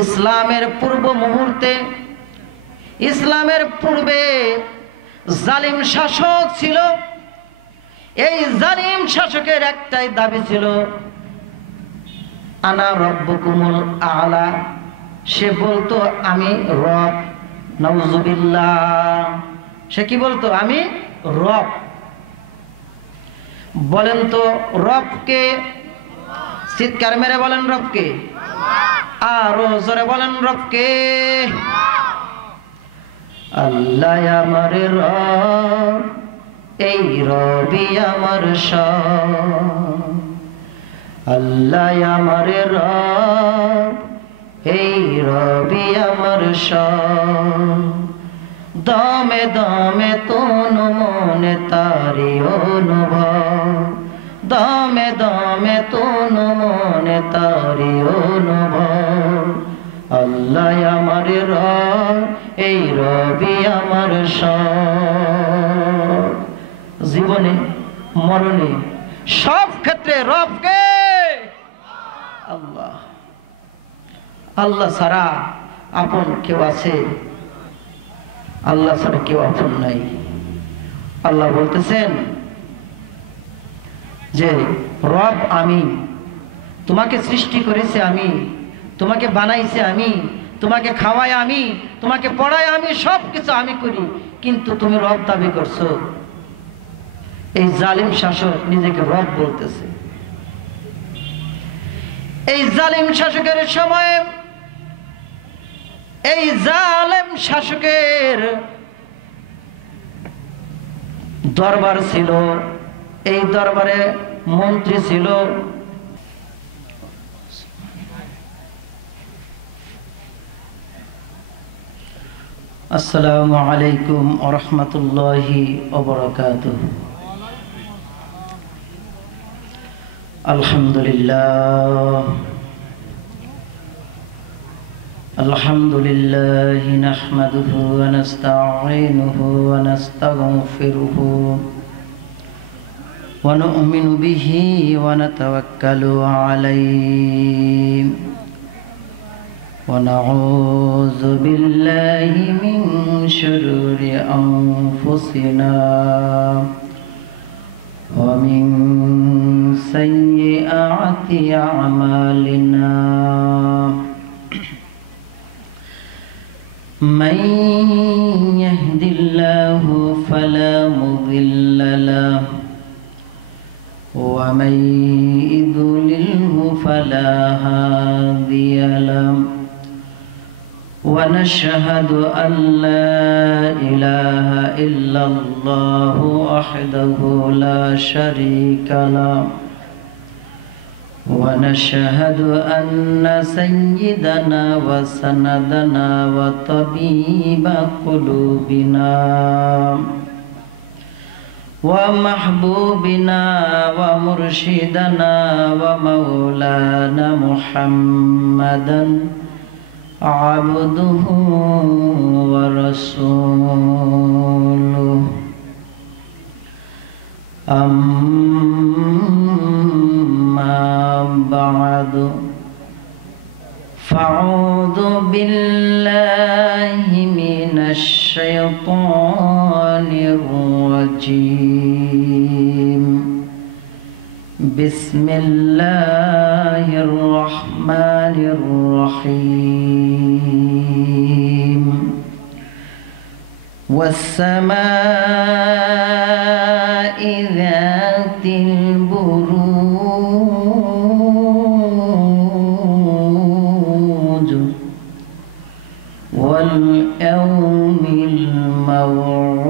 ইসলামের পূর্ব মুহূর্তে, ইসলামের পূর্বে জালিম শাসক ছিল। এই জালিম শাসকের একটাই দাবি ছিল, আনা রব্বুকুমুল আলা। সে বলতো আমি রব। নাউজুবিল্লাহ। সে কি বলতো? আমি রব। বলেন তো রবকে? চিৎকার মেরে বলেন রবকে। আরো জোরে বলেন রবকে। আল্লাহ আমার রব, এই রবি আমার সব। আল্লাহ আমার রব, এই রবি আমার সব। দমে দমে তন মনে তারি অনুভব, দমে দমে তন মনে তারি অনুভব। আল্লাহ আমার রব, এই রবি আমার সব। জীবনে মরণে সব ক্ষেত্রে রবকে। আল্লাহ, আল্লাহ ছাড়া আপন কেউ আছে? আল্লাহ ছাড়া কেউ আপন নাই। আল্লাহ বলতেছেন যে রব আমি, তোমাকে সৃষ্টি করেছে আমি, তোমাকে বানাইছে আমি, তোমাকে খাওয়াই আমি, তোমাকে পড়াই আমি, সব কিছু আমি করি, কিন্তু তুমি রব দাবি করছো। এই জালিম শাসক নিজেকে রব বলতেছে। এই জালিম শাসকের সময় এই জালিম শাসকের দরবার ছিল। এই দরবারে মন্ত্রী ছিল। আসসালামু আলাইকুম ওয়া রাহমাতুল্লাহি ওয়া বারাকাতুহু। আলহামদুলিল্লাহ, আলহামদুলিল্লাহ নাহমাদুহু ওয়া নাস্তাঈনুহু ওয়া নাস্তাগফিরুহু ওয়া নু'মিনু বিহি ওয়া নাতাওয়াক্কালু আলাইহি ওয়া নাউযু বিল্লাহি মিন শুরুরি আনফুসিনা ওয়া মিন সাইয়্যাতি আ'মালিনা। من يهد الله فلا مضل له ومن يضلله فلا هادي له ونشهد أن لا إله إلا الله وحده لا شريك له ونشهد أن سيدنا وسندنا وطبيب قلوبنا ومحبوبنا ومرشدنا ومولانا محمدا عبده ورسوله. أما بعد فأعوذ بالله من الشيطان الرجيم. بسم الله الرحمن الرحيم. والسماء ذات البروج واليوم الموعود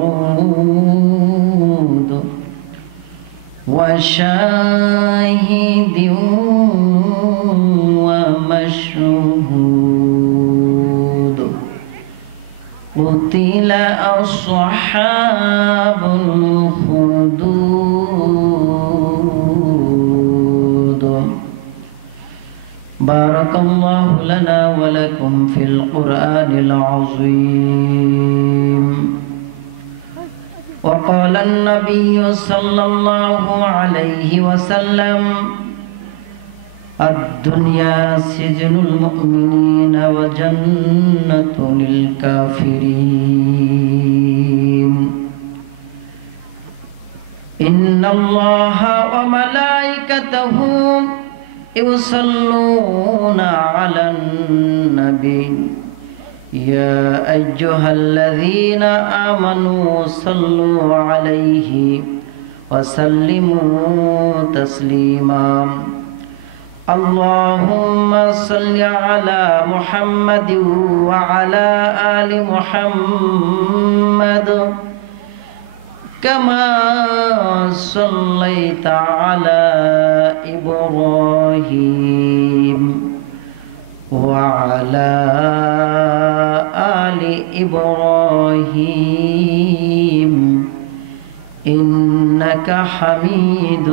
وشاهد ومشهود. قتل أصحاب الخدود. بارك الله لنا ولكم في القرآن العظيم. وقال النبي صلى الله عليه وسلم: الدنيا سجن المؤمنين وجنة للكافرين إن الله وملائكته يصلون على النبي يا أيها الذين آمنوا صلوا عليه وسلموا تسليما اللهم صل على محمد وعلى آل محمد كما صليت على إبراهيم وعلى آل إبراهيم إنك حميد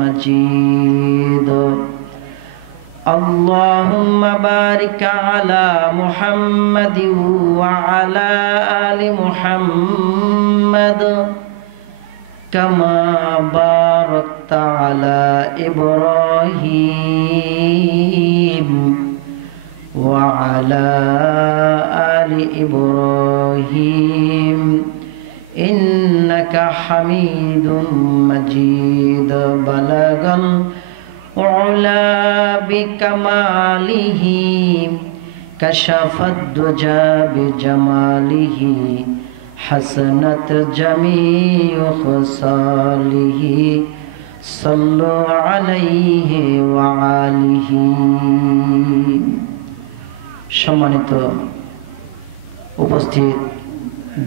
مجيد اللهم بارك على محمد وعلى آل محمد كما باركت على إبراهيم وعلى آل إبراهيم إنك حميد مجيد بلغ العلا بكماله كشف الدجى بجماله حسنت جميع خصاله صلوا عليه وآله সম্মানিত উপস্থিত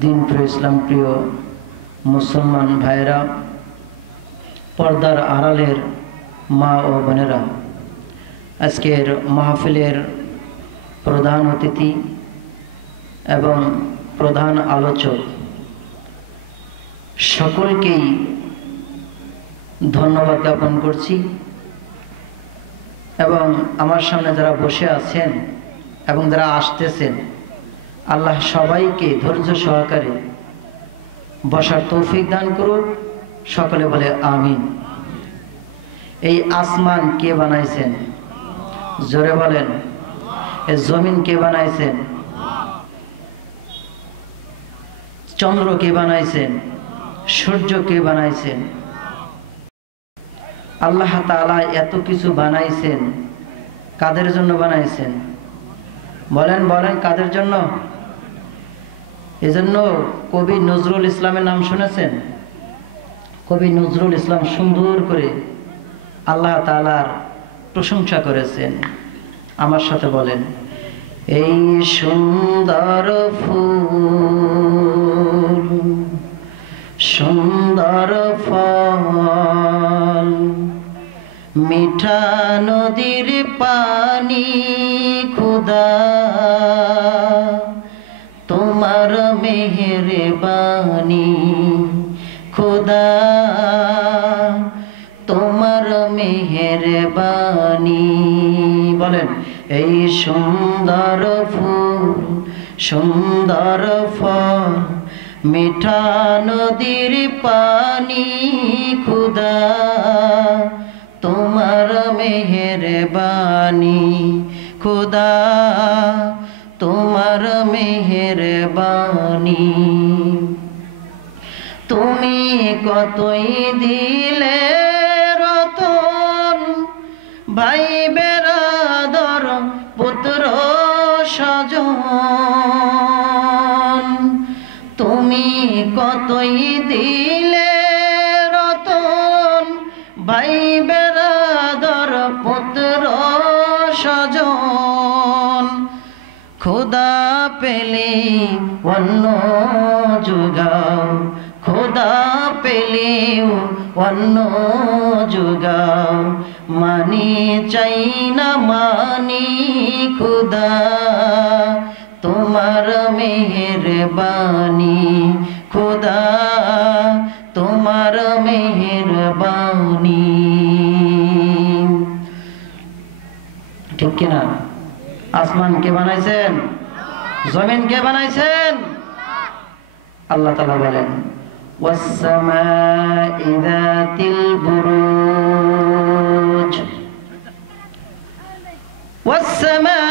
দিন প্রিয় ইসলাম প্রিয় মুসলমান ভাইরা, পর্দার আড়ালের মা ও বোনেরা, আজকের মাহফিলের প্রধান অতিথি এবং প্রধান আলোচক সকলকেই ধন্যবাদ জ্ঞাপন করছি এবং আমার সামনে যারা বসে আছেন এবং যারা আসতেছেন, আল্লাহ সবাইকে ধৈর্য সহকারে বসার তৌফিক দান করুন। সকলে বলে আমিন। এই আসমান কে বানাইছেন? জোরে বলেন। এই জমিন কে বানাইছেন? চন্দ্র কে বানাইছেন? সূর্য কে বানাইছেন? আল্লাহ তাআলা এত কিছু বানাইছেন, কাদের জন্য বানাইছেন? বলেন বলেন, কাদের জন্য? এজন্য কবি নজরুল ইসলামের নাম শুনেছেন? কবি নজরুল ইসলাম সুন্দর করে আল্লাহ তাআলার প্রশংসা করেছেন। আমার সাথে বলেন, এই সুন্দর ফুল সুন্দর ফল মিঠা নদীর পানি খোদা তোমার মেহেরবানি খোদা তোমার মেহেরবানি। বলেন, এই সুন্দর ফুল সুন্দর ফল মিঠা নদীর পানি খোদা তোমার মেহেরবানি খোদা তোমার মেহেরবানি। তুমি কতই দিলে রতন ভাই বেরাদর পুত্র স্বজন, তুমি কতই দিলে রতন ভাই বেরাদর পুত্র স্বজন। খোদা পেলে অন্য যোগাও খোদা পেলে অন্য যোগাও মানি চাই না মানি খোদা তোমার মেহেরবানি খোদা তোমার মেহেরবানি। ঠিক কিনা? আসমান কে বানাইছেন? জমিন কে বানাইছেন? আল্লাহ তাআলা বলেন, ওয়াস-সামা'i যাতিল বুরুজ। والسماء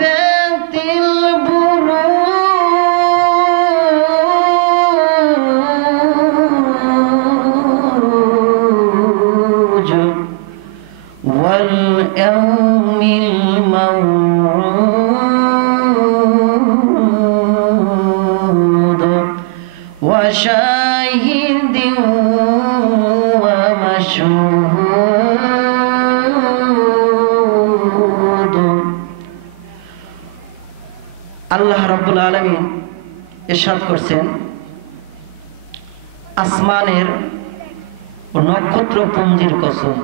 ذات البروج واليوم الموعود وشاهد ومشهود আল্লাহ রাব্বুল আলামিন ইরশাদ করছেন আসমানের ও নক্ষত্রপুঞ্জের কসম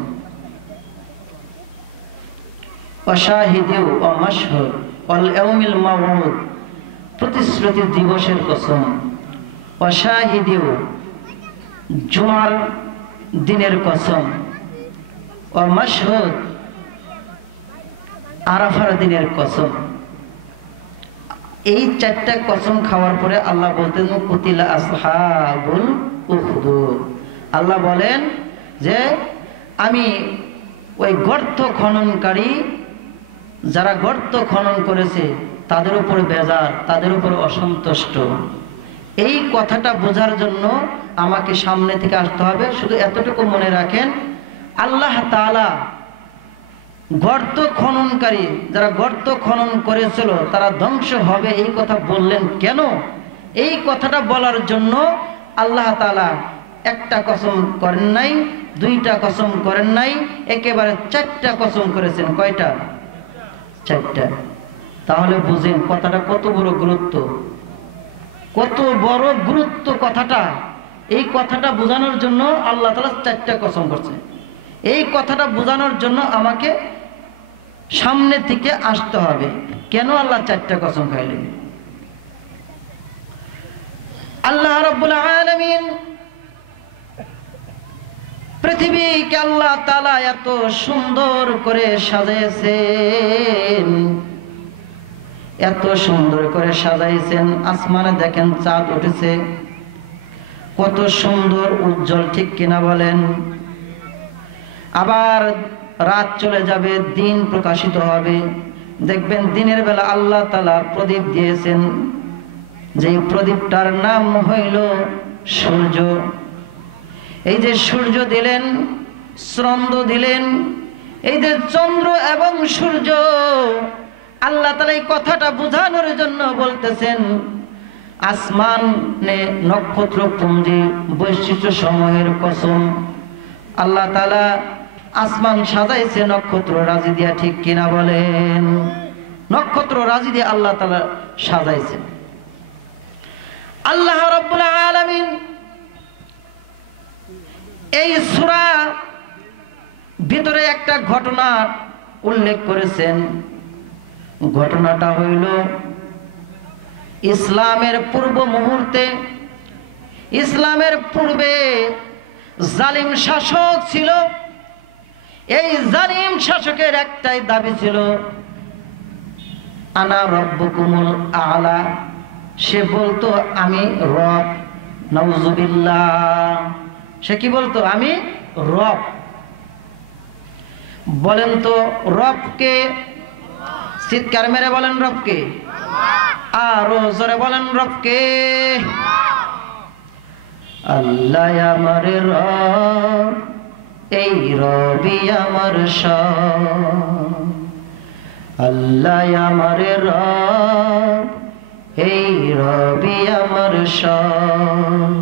ওয়াশাহিদি ওয়া মাশহুদ ওয়াল ইয়াউমিল মাউউদ প্রতিশ্রুতি দিবসের কসম ওয়াশাহিদি জুমার দিনের কসম ওয়া মাশহুদ আরাফার দিনের কসম। এই চারটা কসম খাওয়ার পরে আল্লাহ বলতেন কুতিলা আসহাবুল উখদুদ। আল্লাহ বলেন যে আমি ওই গর্ত খননকারী যারা গর্ত খনন করেছে তাদের উপরে বেজার, তাদের উপরে অসন্তুষ্ট। এই কথাটা বোঝার জন্য আমাকে সামনে থেকে আসতে হবে। শুধু এতটুকু মনে রাখেন, আল্লাহ তাআলা গর্ত খননকারী যারা গর্ত খনন করেছিল তারা ধ্বংস হবে এই কথা বললেন কেন? এই কথাটা বলার জন্য আল্লাহ তাআলা একটা কসম করেন নাই, দুইটা কসম করেন নাই, একেবারে চারটা কসম করেছেন। কয়টা? চারটা। তাহলে বুঝেন কথাটা কত বড় গুরুত্ব, কত বড় গুরুত্ব কথাটা। এই কথাটা বোঝানোর জন্য আল্লাহ তাআলা চারটা কসম করছে। এই কথাটা বোঝানোর জন্য আমাকে সামনে থেকে আসতে হবে। কেন আল্লাহ চারটা কসম খাইলেন? আল্লাহ রাব্বুল আলামিন পৃথিবীকে আল্লাহ তাআলা এত সুন্দর করে সাজিয়েছেন, এত সুন্দর করে সাজাইছেন। আসমানে দেখেন চাঁদ উঠেছে, কত সুন্দর উজ্জ্বল, ঠিক কিনা বলেন? আবার রাত চলে যাবে, দিন প্রকাশিত হবে। দেখবেন দিনের বেলা আল্লাহ তাআলা প্রদীপ দিয়েছেন, যে প্রদীপটার নাম হইল সূর্য। এই যে সূর্য দিলেন, চন্দ্র দিলেন, এই যে চন্দ্র এবং সূর্য, আল্লাহ তাআলা এই কথাটা বোঝানোর জন্য বলতেছেন আসমানে নক্ষত্রপুঞ্জি বৈশিষ্ট্য সমূহের কসম। আল্লাহ তাআলা আসমান সাজাইছে নক্ষত্র রাজি দিয়া, ঠিক কিনা বলেন? নক্ষত্র রাজি দিয়ে আল্লাহ তাআলা সাজাইছে। আল্লাহ রাব্বুল আলামিন এই সূরা ভিতরে একটা ঘটনা উল্লেখ করেছেন। ঘটনাটা হইল ইসলামের পূর্ব মুহূর্তে, ইসলামের পূর্বে জালিম শাসক ছিল। এই জালিম শাসকের একটাই দাবি ছিল, আনা রব্বুকুমুল আলা। সে বলতো আমি রব। নাউজুবিল্লাহ। সে কি বলতো? আমি রব। বলেন তো রবকে, চিৎকার মেরে বলেন রবকে, আরো জোরে বলেন রবকে। আল্লাহ আমার রব, এই রবি আমার সব। আল্লাহ আমার রব, এই রবি আমার সব।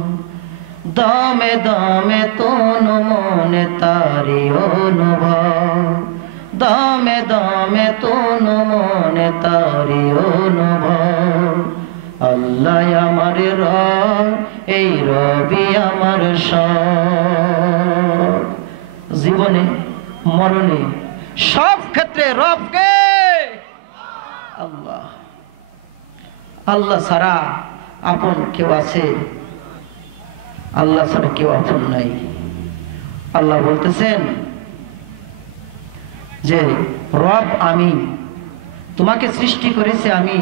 দমে দমে তন মনে তারি অনুভব, দমে দমে তন মনে তারি অনুভব। আল্লাহ আমার রব, এই রবি আমার সব। জীবনে মরণে সব ক্ষেত্রে রবকে আল্লাহ। আল্লাহ ছাড়া আপন কেউ আছে? আল্লাহ ছাড়া কেউ আপন নাই। আল্লাহ বলতেছেন যে রব আমি, তোমাকে সৃষ্টি করেছে আমি,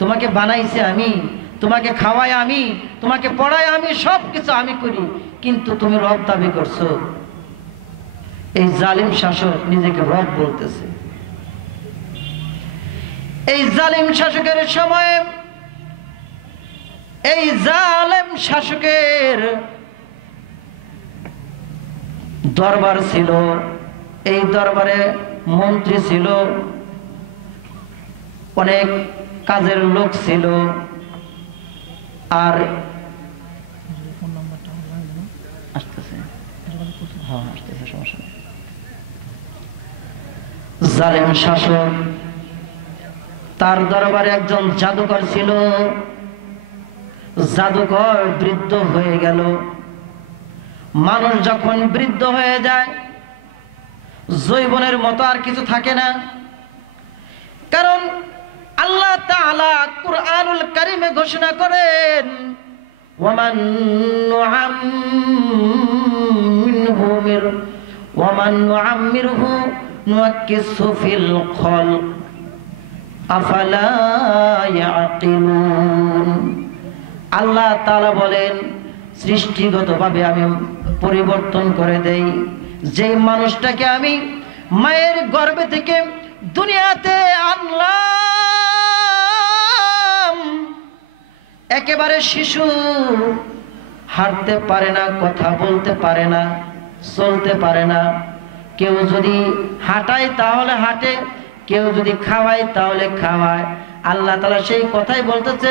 তোমাকে বানাইছে আমি, তোমাকে খাওয়াই আমি, তোমাকে পড়াই আমি, সব কিছু আমি করি, কিন্তু তুমি রব দাবি করছো। এই জালিম শাসক নিজেকে রব বলতেছে। এই জালিম শাসকের সময় এই জালিম শাসকের দরবার ছিল, এই দরবারে মন্ত্রী ছিল, অনেক কাজের লোক ছিল। আর জালিম শাসক তার দরবারে একজন জাদুকর ছিল। জাদুকর বৃদ্ধ হয়ে গেল। মানুষ যখন বৃদ্ধ হয়ে যায় যৌবনের মতো আর কিছু থাকে না, কারণ আল্লাহ তাআলা কুরআনুল কারীমে ঘোষণা করেন ওয়ামান নুআম্মিরহু নুআক্কিসহু ফিল খালক আফালা ইয়াকিলুন। আল্লাহ তাআলা বলেন সৃষ্টিগতভাবে আমি পরিবর্তন করে দেই। যেই মানুষটাকে আমি মায়ের গর্ভে থেকে দুনিয়াতে আনলাম, একেবারে শিশু, হাঁটতে পারে না, কথা বলতে পারে না, চলতে পারে না। কেউ যদি হাঁটায় তাহলে হাঁটে, কেউ যদি খাওয়ায় তাহলে খাওয়ায়। আল্লাহ তাআলা সেই কথাই বলতেছে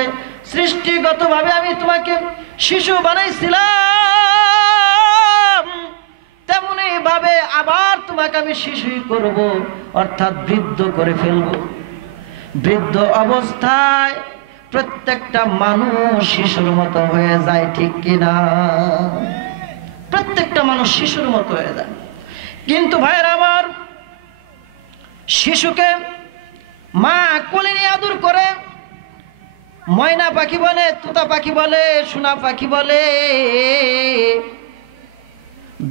সৃষ্টিগতভাবে আমি তোমাকে শিশু বানাইছিলাম, তেমনি ভাবে আবার তোমাকে আমি শিশুই করব, অর্থাৎ বৃদ্ধ করে ফেলব। বৃদ্ধ অবস্থায় প্রত্যেকটা মানুষ শিশুর মতো হয়ে যায়, ঠিক কিনা? প্রত্যেকটা মানুষ শিশুর মতো হয়ে যায়। কিন্তু ভাইয়ের আমার, শিশুকে মা কোলে নিয়ে আদর করে, ময়না পাখি বলে, তোতা পাখি বলে, সোনা পাখি বলে,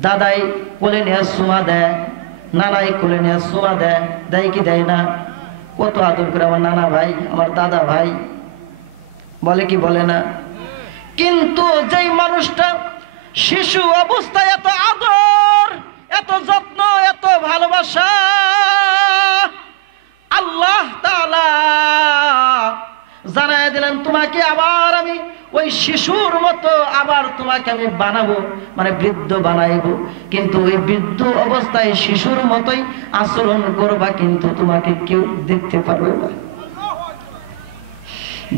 দাদাই কোলে নিয়ে চুমা দেয়, নানাই কোলে নিয়ে চুমা দেয়, দেয় কি দেয় না? কত আদর করে আমার নানা ভাই, আমার দাদা ভাই, বলে কি বলে না? কিন্তু যেই মানুষটা শিশু অবস্থায় এত আদর, এত যত্ন, এত ভালোবাসা আল্লাহ তাআলা জানায় দিলেন তোমাকে আবার আমি ওই শিশুর মতো আবার তোমাকে আমি বানাবো, মানে বৃদ্ধ বানাইবো। কিন্তু ওই বৃদ্ধ অবস্থায় শিশুর মতোই আচরণ করবা, কিন্তু তোমাকে কেউ দেখতে পারবে না।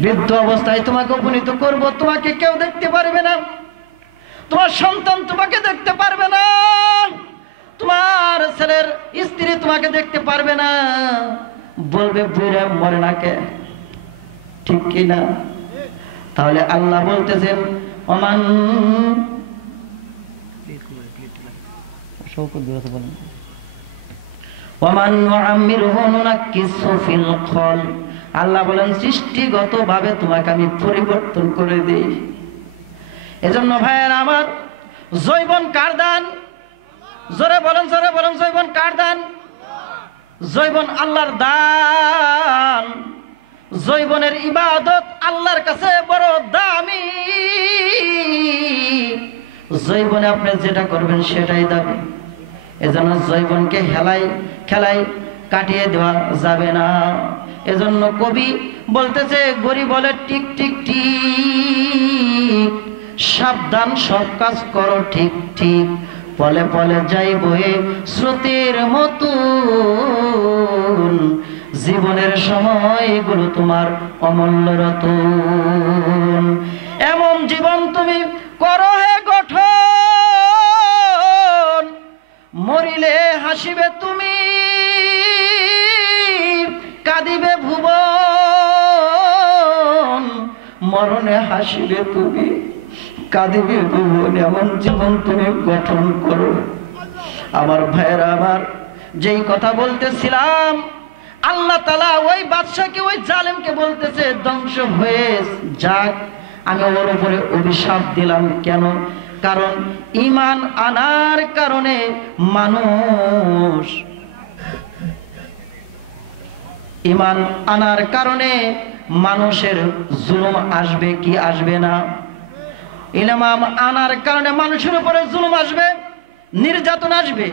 বৃদ্ধ অবস্থায় তোমাকে উপনীত করব, তোমাকে কেউ দেখতে পারবে না। তোমার সন্তান তোমাকে দেখতে পারবে না, তোমার ছেলের স্ত্রী তোমাকে দেখতে পারবে না, বলবে বুড়া মরে না কে, ঠিক কি না? তাহলে আল্লাহ বলতেছেন ওমান ওমান নুআম্মিরহু নুনাক্কিসহু ফিল খাল। আল্লাহ বলেন সৃষ্টিগতভাবে তোমাকে আমি পরিবর্তন করে দেই। এজন্য ভাইয়ের আমার, যৌবন কার দান? জোরে বলেন, জোরে বলেন, যৌবন কার দান? যৌবন আল্লাহর দান। যৌবনের ইবাদত আল্লাহর কাছে বড় দামি। যৌবনে আপনি যেটা করবেন সেটাই দামি। এজন্য যৌবনকে খেলায় কাটিয়ে দেওয়া যাবে না। এজন্য কবি বলতেছে, গরি বলে টিক টিক টিক, সাবধান সব কাজ করো ঠিক ঠিক, পলে পলে যাই বয়ে স্রোতের মতন, জীবনের সময়গুলো তোমার অমূল্য রতন। এমন জীবন তুমি করো হে গঠন, মরিলে হাসিবে তুমি, কাঁদিবে ভুবন, মরণে হাসিবে তুমি, কাঁদিবে ভুবন। এমন জীবন তুমি গঠন করো। আমার ভাইয়েরা আমার, যেই কথা বলতেছিলাম, আল্লাহ তাআলা ওই বাদশাকে, ওই জালেমকে বলতেছে ধ্বংস হয়ে যাক। আমি ওর উপরে অভিশাপ দিলাম। কেন? কারণ ঈমান আনার কারণে ঈমান আনার কারণে মানুষের জুলুম আসবে কি আসবে না? ঈমান আনার কারণে মানুষের উপরে জুলুম আসবে, নির্যাতন আসবে।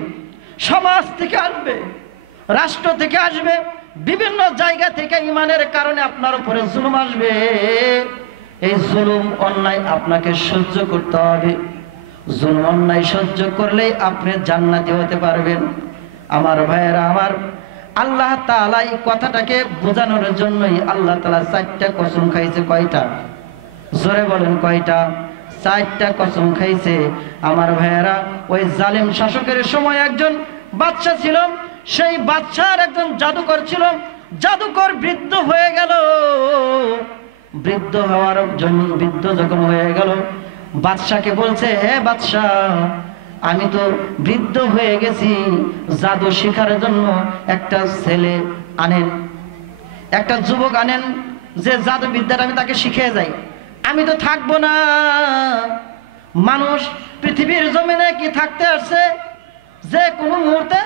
সমাজ থেকে আসবে, রাষ্ট্র থেকে আসবে, বিভিন্ন জায়গা থেকে ইমানের কারণে আপনার উপরে জুলুম আসবে। এই জুলুম অন্যায় আপনাকে সহ্য করতে হবে। জুলুম অন্যায় সহ্য করলেই আপনি জান্নাতি হতে পারবেন। আমার ভাইয়েরা আমার, আল্লাহ তাআলা এই কথাটাকে বোঝানোর জন্যই আল্লাহ তাআলা 4টা কসম খাইছে। কয়টা? জোরে বলেন কয়টা? 4টা কসম খাইছে। আমার ভাইয়েরা, ওই জালেম শাসকের সময় একজন বাদশা ছিল। সেই বাদশার একজন জাদুকর ছিল। জাদুকর বৃদ্ধ হয়ে গেল। বৃদ্ধ হওয়ার জন্য, বৃদ্ধ যখন হয়ে গেল, বাদশাকে বলছে, হে বাদশা, আমি তো বৃদ্ধ হয়ে গেছি, জাদু শেখার জন্য একটা ছেলে আনেন, একটা যুবক আনেন, যে জাদু বিদ্যাটা আমি তাকে শিখিয়ে যাই। আমি তো থাকবো না। মানুষ পৃথিবীর জমিনে কি থাকতে আসছে? যে কোনো মুহূর্তে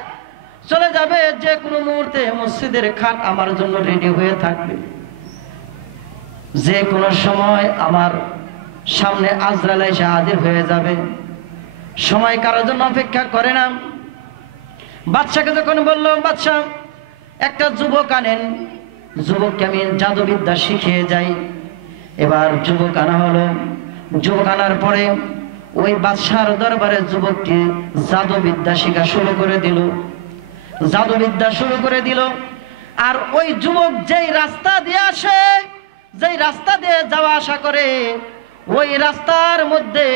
চলে যাবে, যে কোনো মুহূর্তে মসজিদের খাট আমার জন্য রেডি হয়ে থাকবে। যে কোনো সময় আমার সামনে আজরাইল এসে হাজির হয়ে যাবে। সময় কারোর জন্য অপেক্ষা করে না। বাদশাকে যখন বলল, বাদশা একটা যুবক আনেন, যুবককে আমি জাদুবিদ্যা শিখিয়ে যাই। এবার যুবক আনা হলো। যুবক আনার পরে ওই বাদশার দরবারে যুবকটি জাদুবিদ্যা শেখা শুরু করে দিল। জাদুবিদ্যা শুরু করে দিল। আর ওই যুবক যেই রাস্তা দিয়ে আসে, যেই রাস্তা দিয়ে যাওয়া আসা করে, ওই রাস্তার মধ্যে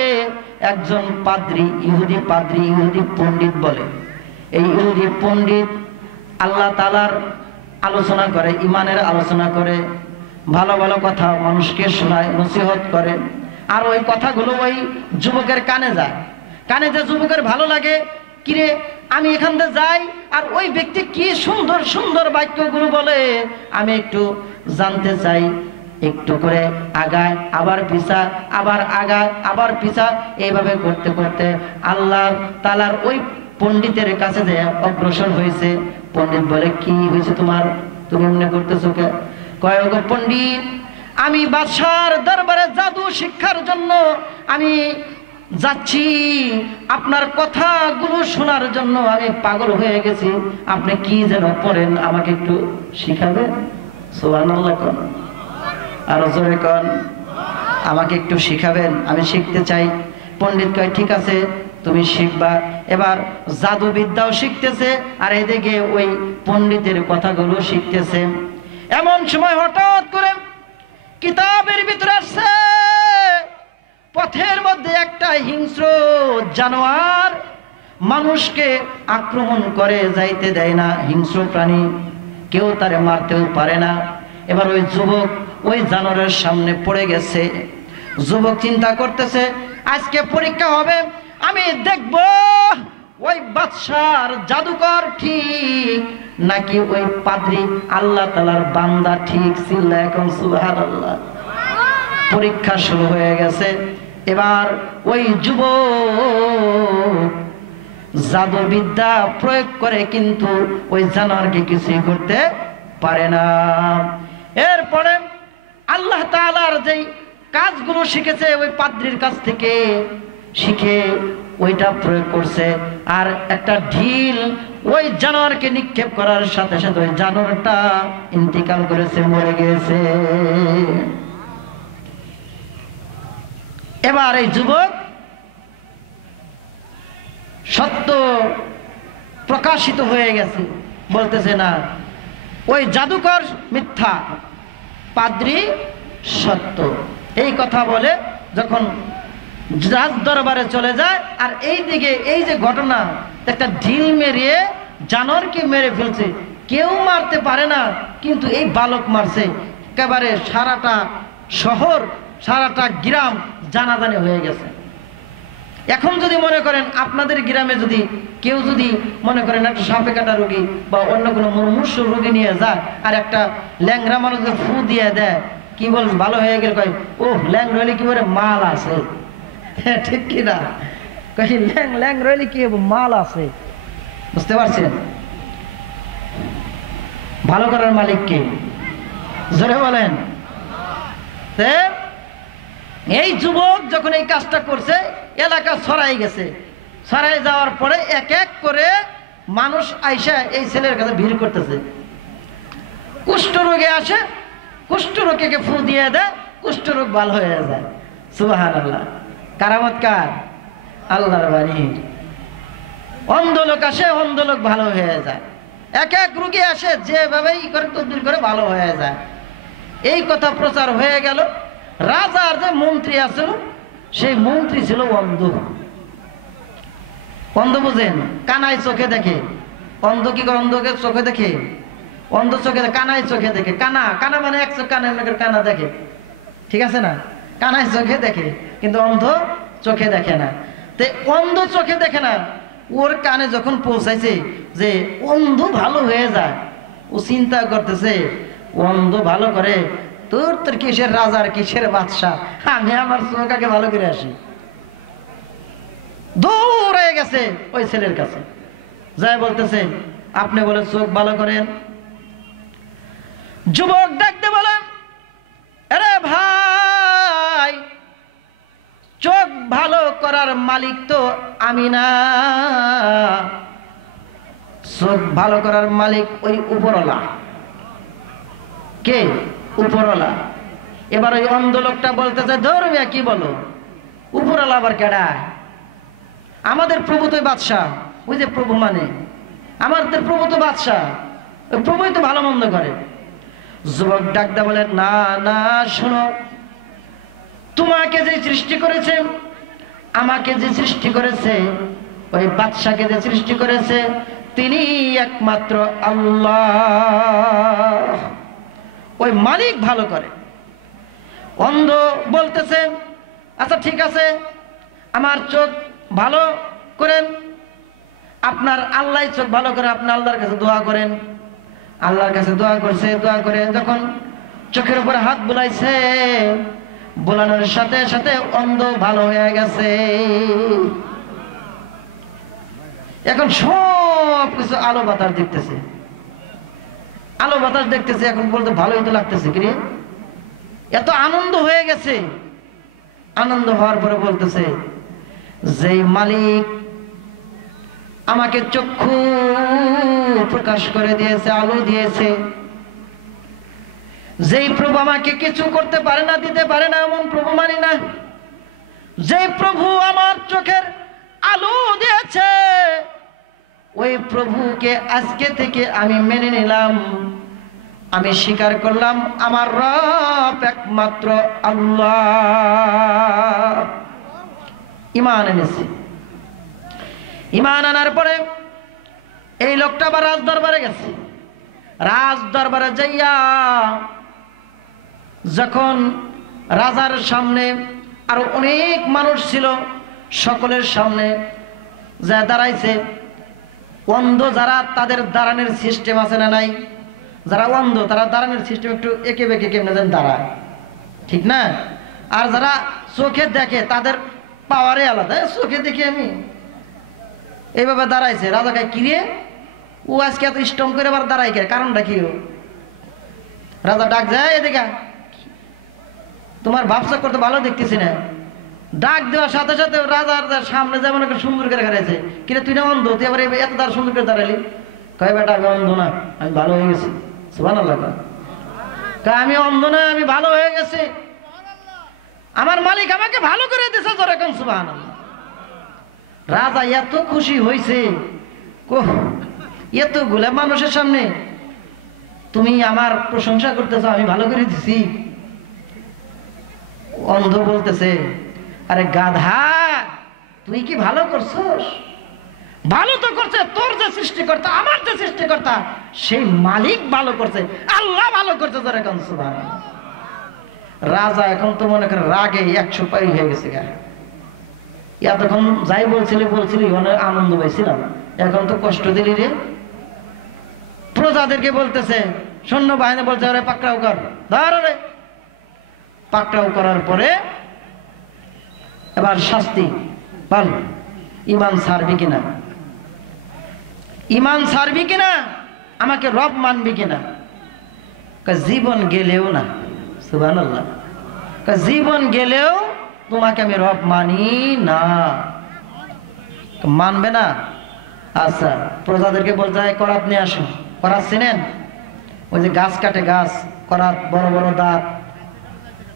একজন পাদ্রী, ইহুদি পাদ্রী, ইহুদি পণ্ডিত বলে। এই ইহুদি পণ্ডিত আল্লাহ তাআলার আলোচনা করে, ইমানের আলোচনা করে, ভালো ভালো কথা মানুষকে শোনায়, নসিহত করে। আর ওই কথাগুলো ওই যুবকের কানে যায়। কানে যে যুবকের ভালো লাগে, কিরে আমি এখান থেকে যাই, আর ওই ব্যক্তি কি সুন্দর সুন্দর বাক্যগুলো বলে, আমি একটু জানতে চাই। একটু করে আগায়, আবার পিছা, আবার আগায়, আবার পিছা, এইভাবে করতে করতে আল্লাহ তাআলার ওই পণ্ডিতের কাছে যে অগ্রসর হয়েছে। পণ্ডিত বলে, কি হয়েছে তোমার, তুমি মনে করতেছো কে? কয়, গো পণ্ডিত, আমি বাদশার দরবারে জাদু শিক্ষার জন্য আমি যাচ্ছি, আপনার কথাগুলো শোনার জন্য আমি পাগল হয়ে গেছি। আপনি কি যেন পড়েন, আমাকে একটু শিখাবেন? সুবহানাল্লাহ কোন, আরো জোরে কোন, আমাকে একটু শিখাবেন, আমি শিখতে চাই। পণ্ডিত কয়, ঠিক আছে, তুমি শিখবা। এবার জাদু বিদ্যাও শিখতেছে, আর এদিকে ওই পণ্ডিতের কথাগুলো শিখতেছে। এমন সময় হঠাৎ করে কিতাবের ভিতরে আসছে, পথের মধ্যে একটা হিংস্র জানোয়ার মানুষকে আক্রমণ করে, যাইতে দেয় না। হিংস্র প্রাণী, কেউ তারে মারতেও পারে না। এবার ওই যুবক ওই জানোয়ারের সামনে পড়ে গেছে। যুবক চিন্তা করতেছে, আজকে পরীক্ষা হবে, আমি দেখব ওই বাদশার জাদুকর ঠিক নাকি ওই পাদ্রী আল্লাহ তাআলার বান্দা ঠিক। চিল্লা এখন সুবহানাল্লাহ। পরীক্ষা শুরু হয়ে গেছে। এবার ওই যুবক জাদুবিদ্যা প্রয়োগ করে, কিন্তু ওই জানোয়ারকে কিছুই করতে পারে না। এরপরে আল্লাহ তাআলার যেই কাজগুলো শিখেছে ওই পাদ্রীর কাছ থেকে শিখে ওইটা প্রয়োগ করছে। আর একটা ঢিল ওই জানোয়ারকে নিক্ষেপ করার সাথে সাথে ওই জানোয়ারটা ইন্তিকাল করেছে, মরে গেছে। এবার এই যুবক সত্য প্রকাশিত হয়ে গেছে, বলতেছে না ওই জাদুকর মিথ্যা, পাদ্রী সত্য। এই কথা বলে যখন রাজ দরবারে চলে যায়, আর এই দিকে এই যে ঘটনা, একটা ঢিল মেরিয়ে জানোয়ারকে মেরে ফেলছে, কেউ মারতে পারে না, কিন্তু এই বালক মারছে। একেবারে সারাটা শহর, সারাটা গ্রাম জানাজানি হয়ে গেছে। এখন যদি মনে করেন আপনাদের গ্রামে যদি কেউ যদি মনে করেন একটা সাপে কাটা রোগী বা অন্য কোনো মুমূর্ষু রোগী নিয়ে যায়, আর একটা ল্যাংরা মানুষ ফু দিয়ে দেয়, কি বল ভালো হয়ে গেল, কয় ও ল্যাং রইলে কি বলে মাল আছে। হ্যাঁ ঠিক কিনা? কই ল্যাং ল্যাং রইলে কি মাল আছে। বুঝতে পারছেন? ভালো করার মালিক কে? জোরে বলেন। এই যুবক যখন এই কাজটা করছে, এলাকা ছড়াই গেছে। ছড়াই যাওয়ার পরে এক এক করে মানুষ আইসা এই ছেলের কাছে ভিড় করতেছে। কুষ্ঠ রোগে আসে, কুষ্ঠ রোগীকে ফু দিয়ে দেয়, কুষ্ঠ রোগ ভালো হয়ে যায়। সুবহানাল্লাহ। কারামত কার? আল্লাহর বাণীর। অন্ধ লোক আসে, অন্ধ লোক ভালো হয়ে যায়। এক এক রোগী আসে, যেভাবেই করে তদবির করে ভালো হয়ে যায়। এই কথা প্রচার হয়ে গেল। রাজার যে মন্ত্রী আছিল, সেই মন্ত্রী ছিল অন্ধ। অন্ধ বুঝেন? কানাই চোখে দেখে। অন্ধ কি করে? অন্ধকে চোখে দেখে, অন্ধ চোখে, কানাই চোখে দেখে। কানা, কানা মানে এক চোখ, কানা কানা দেখে, ঠিক আছে না? কানাই চোখে দেখে, কিন্তু অন্ধ চোখে দেখে না। তো অন্ধ চোখে দেখে না, ওর কানে যখন পৌঁছাইছে যে অন্ধ ভালো হয়ে যায়, ও চিন্তা করতেছে অন্ধ ভালো করে, তোর তোর কিসের রাজার কিসের বাদশাহ, আমি আমার চোখকে ভালো করে আসি। দৌড়ে গেছে ওই ছেলের কাছে, যাই বলতেছে আপনি বলে চোখ ভালো করেন। যুবক ডাকতে বলেন, আরে ভাই, চোখ ভালো করার মালিক তো আমি না, চোখ ভালো করার মালিক ওই উপরওয়ালা। কে? উপরওয়ালা। এবার ওই অন্ধ লোকটা বলতেছে, ধর্মিয়া কি বলো, উপরওয়ালা আবার কেডা? আমাদের প্রভু তো বাদশাহ। ওই যে প্রভু মানে আমাদের প্রভু তো বাদশাহ, ওই প্রভুই তো ভালো মন্দ করে। যুবক ডাকতে বলেন, না না, শোনো, তোমাকে যে সৃষ্টি করেছে, আমাকে যে সৃষ্টি করেছে, ওই বাদশাকে যে সৃষ্টি করেছে, তিনি একমাত্র আল্লাহ, ওই মালিক ভালো করে। অন্ধ বলতেছে, আচ্ছা ঠিক আছে, আমার চোখ ভালো করেন, আপনার আল্লাহ চোখ ভালো করে, আপনি আল্লাহর কাছে দোয়া করেন। আল্লাহর কাছে দোয়া করছে, দোয়া করে যখন চোখের উপরে হাত বুলাইছে, বোলানোর সাথে সাথে অন্ধ ভালো হয়ে গেছে। এখন সব কিছু আলো বাতাস দেখতেছে, আলো বাতাস দেখতেছে। এখন বলতে ভালোই তো লাগতেছে, কি রে, এত আনন্দ হয়ে গেছে। আনন্দ হওয়ার পরে বলতেছে, যেই মালিক আমাকে চক্ষু প্রকাশ করে দিয়েছে, আলো দিয়েছে, যেই প্রভু আমাকে কিছু করতে পারে না, দিতে পারে না, এমন প্রভু মানি না। যেই প্রভু আমার চোখের আলো দিয়েছে, ওই প্রভুকে আজকে থেকে আমি মেনে নিলাম, আমি স্বীকার করলাম আমার রব একমাত্র আল্লাহ। ঈমান এনেছি। ঈমান আনার পরে এই লোকটা আবার রাজ দরবারে গেছে। রাজ দরবারে যাইয়া যখন রাজার সামনে আরো অনেক মানুষ ছিল, সকলের সামনে যা দাঁড়াইছে। অন্ধ যারা, তাদের দাঁড়ানোর সিস্টেম আছে না নাই? যারা অন্ধ তারা দাঁড়ানোর সিস্টেম একটু একে বেঁকে কেমনে যেন দাঁড়ায়, ঠিক না? আর যারা চোখে দেখে তাদের পাওয়ারে আলাদা। চোখে দেখি আমি এইভাবে দাঁড়াইছে। রাজা কায়, কিরে ও আজকে এত স্ট্রং করে আবার দাঁড়াই কে, কারণটা কি? রাজা ডাক যায়, এদিকে তোমার ভাবসা করতে ভালো দেখতেছি না। ডাক দেওয়ার সাথে সাথে রাজার সামনে যেমন একটা সুন্দর করে দাঁড়াইছে। কিরে তুই না অন্ধ, তুই আবার এত তার সুন্দর করে দাঁড়ালি? কয়, বেটা আমি অন্ধ না, আমি ভালো হয়ে গেছি। সুবহানাল্লাহ। কয়, আমি অন্ধ না, আমি ভালো হয়ে গেছি, আমার মালিক আমাকে ভালো করে দিয়েছে। জোরে কোন সুবহানাল্লাহ। রাজা এত খুশি হয়েছে, এতগুলা মানুষের সামনে তুমি আমার প্রশংসা করতেছ, আমি ভালো করে দিছি। অন্ধ বলতেছে, আরে গাধা, তুই কি ভালো করছস? ভালো তো করছে তোর যে সৃষ্টিকর্তা, আমার যে সৃষ্টিকর্তা, সেই মালিক ভালো করছে, আল্লাহ ভালো করছে। জোরে কোন সুবহানাল্লাহ। রাজা এখন তো মনে করে রাগে 100 পাই হয়ে গেছে। এতক্ষণ যাই বলছিলি অনেক আনন্দ পাইছিলাম, এখন তো কষ্ট দিলি রে। প্রজাদেরকে বলতেছে, সৈন্য বাহিনী বলছে, আরে পাকড়াও কর, ধর রে। পাকড়াও করার পরে এবার শাস্তি। বল, ঈমান ছাড়বি কিনা? ঈমান ছাড়বি কিনা? আমাকে রব মানবি কিনা? জীবন গেলেও না। সুবহানাল্লাহ। জীবন গেলেও তোমাকে আমি রব মানি না। মানবে না? আচ্ছা, প্রজাদেরকে বলতে হয় করাত নিয়ে আসো। করাত চিনেন? ওই যে গাছ কাটে, গাছ করাত, বড় বড় দাঁত।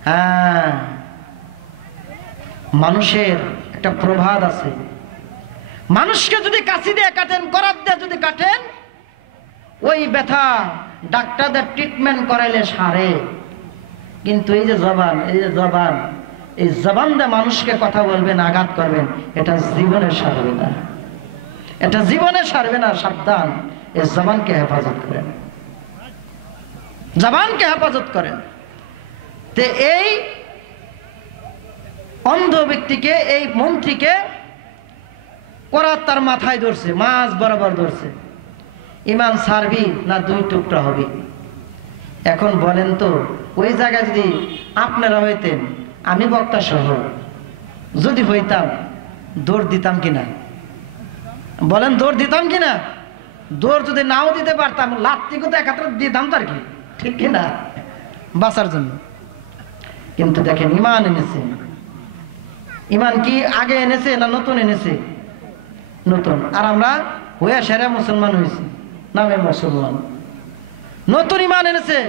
হ্যাঁ, মানুষের একটা প্রভাব আছে। মানুষকে যদি কাশি দিয়ে কাটেন, করাত দিয়ে যদি কাটেন, ওই ব্যথা ডাক্তারদের ট্রিটমেন্ট করাইলে সারে। কিন্তু এই যে জবান, এই যে জবান, এই জবান দিয়ে মানুষকে কথা বলবেন, আঘাত করবেন, এটা জীবনে সারবে না, এটা জীবনে সারবে না। সাবধান, এই জবানকে হেফাজত করেন, জবানকে হেফাজত করেন। তে এই অন্ধ ব্যক্তিকে, এই মন্ত্রীকে করাত তার মাথায় ধরছে, মাছ বরাবর ধরছে। ইমান সারবি না দুই টুকরা হবে? এখন বলেন তো, ওই জায়গায় যদি আপনারা হইতেন, আমি বক্তা সহ যদি হইতাম, দৌড় দিতাম কিনা? বলেন, দৌড় দিতাম কিনা? দৌড় যদি নাও দিতে পারতাম, লাত্তি কোথায় একাত্তর দিতাম তার কি, ঠিক কিনা, বাঁচার জন্য। কিন্তু দেখেন, ইমান এনেছে। ইমান কি আগে এনেছে না নতুন এনেছে? নতুন। আর আমরা হইয়া সেরা মুসলমান হয়েছি, নামে মুসলমান। নতুন ইমান এনেছে,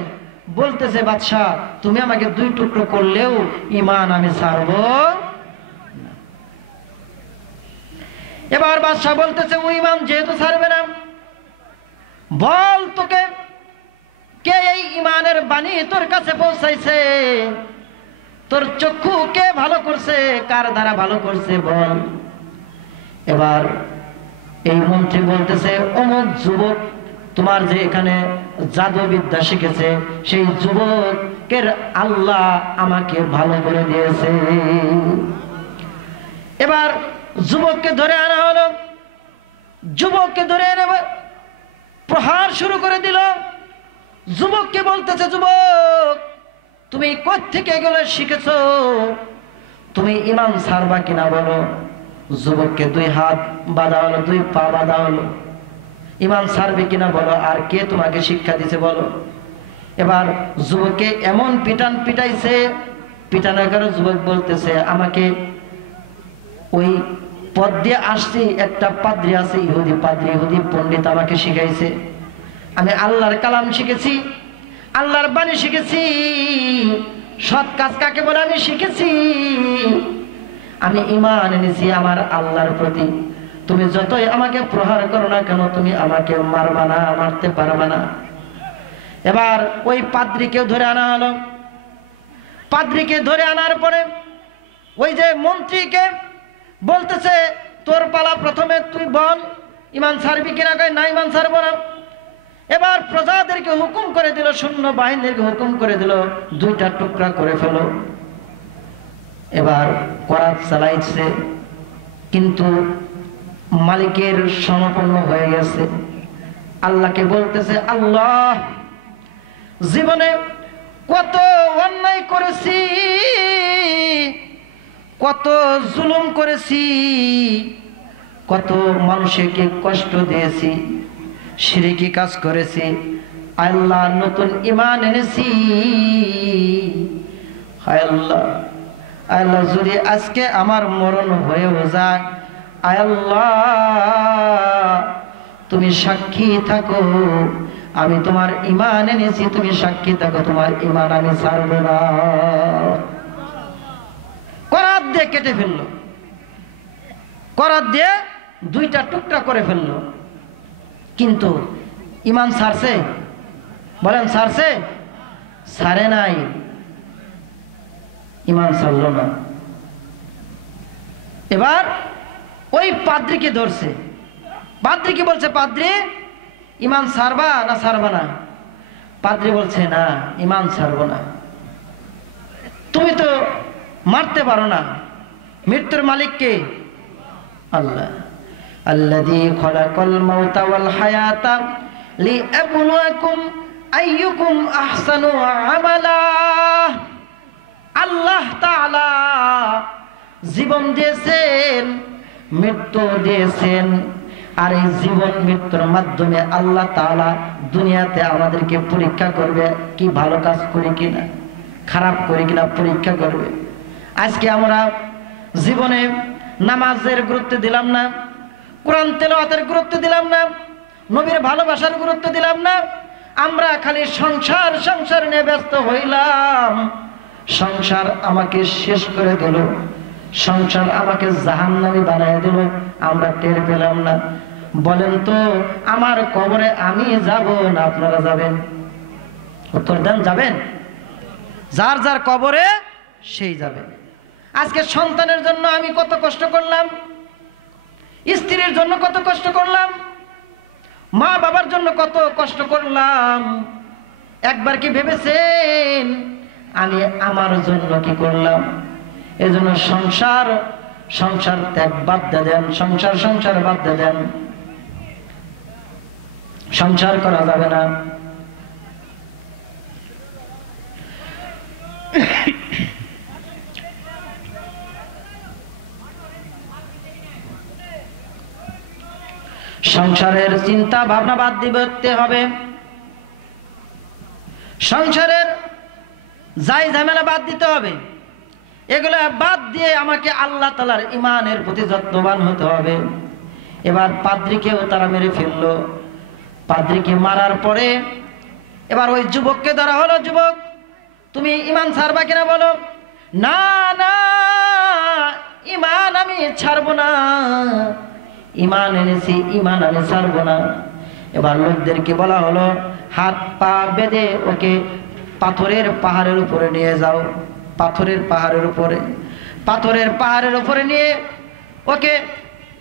বলতেছে বাদশাহ তুমি আমাকে দুই টুকরো করলেও ইমান আমি ছাড়ব। এবার বাদশাহ বলতেছে ওই ইমান যেহেতু ছাড়বে না, বল তোকে কে এই ইমানের বাণী তোর কাছে পৌঁছাইছে, তোর চক্ষু কে ভালো করছে, কার দ্বারা ভালো করছে বল। এবার এই মন্ত্রী বলতেছে অমুক যুবক, তোমার যে এখানে জাদু বিদ্যা শিখেছে, সেই যুবকের আল্লাহ আমাকে ভালো করে দিয়েছে। এবার যুবককে ধরে আনা হলো, যুবককে ধরে এনে প্রহার শুরু করে দিল। যুবককে বলতেছে যুবক তুমি কোত্থেকে এগুলো শিখেছো, তুমি ইমান ছাড়বা কিনা বলো। যুবককে দুই হাত বাঁধা হলো, দুই পা বাঁধা হলো, ইমান ছাড়বে কিনা বলো, আর কে তোমাকে শিক্ষা দিছে বলো। এবার যুবককে এমন পিটান পিটাইছে, পিটানোর কারণে যুবক বলতেছে আমাকে ওই পথ দিয়ে আসছি, একটা পাদ্রী আছে, ইহুদি পাদ্রী, ইহুদি পণ্ডিত আমাকে শিখাইছে। আমি আল্লাহর কালাম শিখেছি, আল্লাহর বাণী শিখেছি, সৎ কাজ কাকে বলে আমি শিখেছি। আমি ঈমান এনেছি আমার আল্লাহর প্রতি। তুমি যতই আমাকে প্রহার করো না কেন, তুমি আমাকে মারবা না, মারতে পারবে না। এবার ওই পাদ্রীকেও ধরে আনা হলো। পাদ্রীকে ধরে আনার পরে ওই যে মন্ত্রীকে বলতেছে তোর পালা, প্রথমে তুই বল ইমান ছাড়বি কিনা। কয় না, ইমান ছাড়বো না। এবার প্রজাদেরকে হুকুম করে দিল, সৈন্য বাহিনীকে হুকুম করে দিল দুইটা টুকরা করে ফেলো। এবার করাত চালাইছে, কিন্তু মালিকের সমপন্ন হয়ে গেছে। আল্লাহকে বলতেছে আল্লাহ জীবনে কত অন্যায় করেছি, কত জুলুম করেছি, কত মানুষকে কষ্ট দিয়েছি, শিরকি কাজ করেছি। আল্লাহ নতুন ঈমান এনেছি। হায় আল্লাহ, আল্লাহ যদি আজকে আমার মরণ হয়েও যায়, আয় আল্লাহ তুমি সাক্ষী থাকো আমি তোমার ঈমান এনেছি, তুমি সাক্ষী থাকো তোমার ঈমান আমি ছাড়ব না। করাত দিয়ে কেটে ফেললো, করাত দিয়ে দুইটা টুকরা করে ফেললো। কিন্তু ঈমান ছাড়ছে? বলেন ছাড়ছে? ছাড়ে নাই, ঈমান ছাড়ল না। এবার ওই পাদ্রীকে ধরছে। পাদ্রীকে বলছে পাদ্রী ঈমান ছাড়বা না ছাড়বা না? পাদ্রী বলছে না, ঈমান ছাড়বো না। তুমি তো মারতে পারো না, মৃত্যুর মালিক কে? আল্লাহ। আল্লাযী খালাকাল মাউতা ওয়াল হায়াতা লিয়াবলুয়াকুম আইয়ুকুম আহসানু আমালা। আল্লাহ তাআলা জীবন দিয়েছেন, মৃত্যু দিয়েছেন, আর এই জীবন মৃত্যুর মাধ্যমে আল্লাহ তাআলা দুনিয়াতে আমাদেরকে পরীক্ষা করবে, কি ভালো কাজ করি কিনা, খারাপ করি কিনা পরীক্ষা করবে। আজকে আমরা জীবনে নামাজের গুরুত্ব দিলাম না, কোরআন তেলাওয়াতের গুরুত্ব দিলাম না, নবীর ভালোবাসার গুরুত্ব দিলাম না। আমরা খালি সংসার সংসার নিয়ে ব্যস্ত হইলাম। সংসার আমাকে শেষ করে দিল, সংসার আমাকে জাহান্নামী বানায় দিল, আমরা টের পেলাম না। বলেন তো আমার কবরে আমি যাব না আপনারা যাবেন? উত্তর দেন, যাবেন? যার যার কবরে সেই যাবে। আজকে সন্তানের জন্য আমি কত কষ্ট করলাম, স্ত্রীর জন্য কত কষ্ট করলাম, মা বাবার জন্য কত কষ্ট করলাম। একবার কি ভেবেছেন আমি আমার জন্য কি করলাম? এজন্য সংসার সংসার ত্যাগ বাদ দেন, সংসার সংসার বাদ দেন, সংসার করা যাবে না। সংসারের চিন্তা ভাবনা বাদ দিতে হবে, সংসারের যাই ঝামেলা বাদ দিতে হবে। এগুলা বাদ দিয়ে আমাকে আল্লাহ তাআলার ঈমানের প্রতি যত্নবান হতে হবে। এবার পাদ্রীকেও তারা মেরে ফেললো। পাদ্রীকে মারার পরে এবার ওই যুবককে ধরা হলো, যুবক তুমি ঈমান ছাড়বা কিনা বলো। না না, ঈমান আমি ছাড়বো না, ঈমান এনেছি, ঈমান আমি ছাড়বো না। এবার লোকদেরকে বলা হলো হাত পা বেঁধে ওকে পাথরের পাহাড়ের উপরে নিয়ে যাও। পাথরের পাহাড়ের উপরে, পাথরের পাহাড়ের উপরে নিয়ে ওকে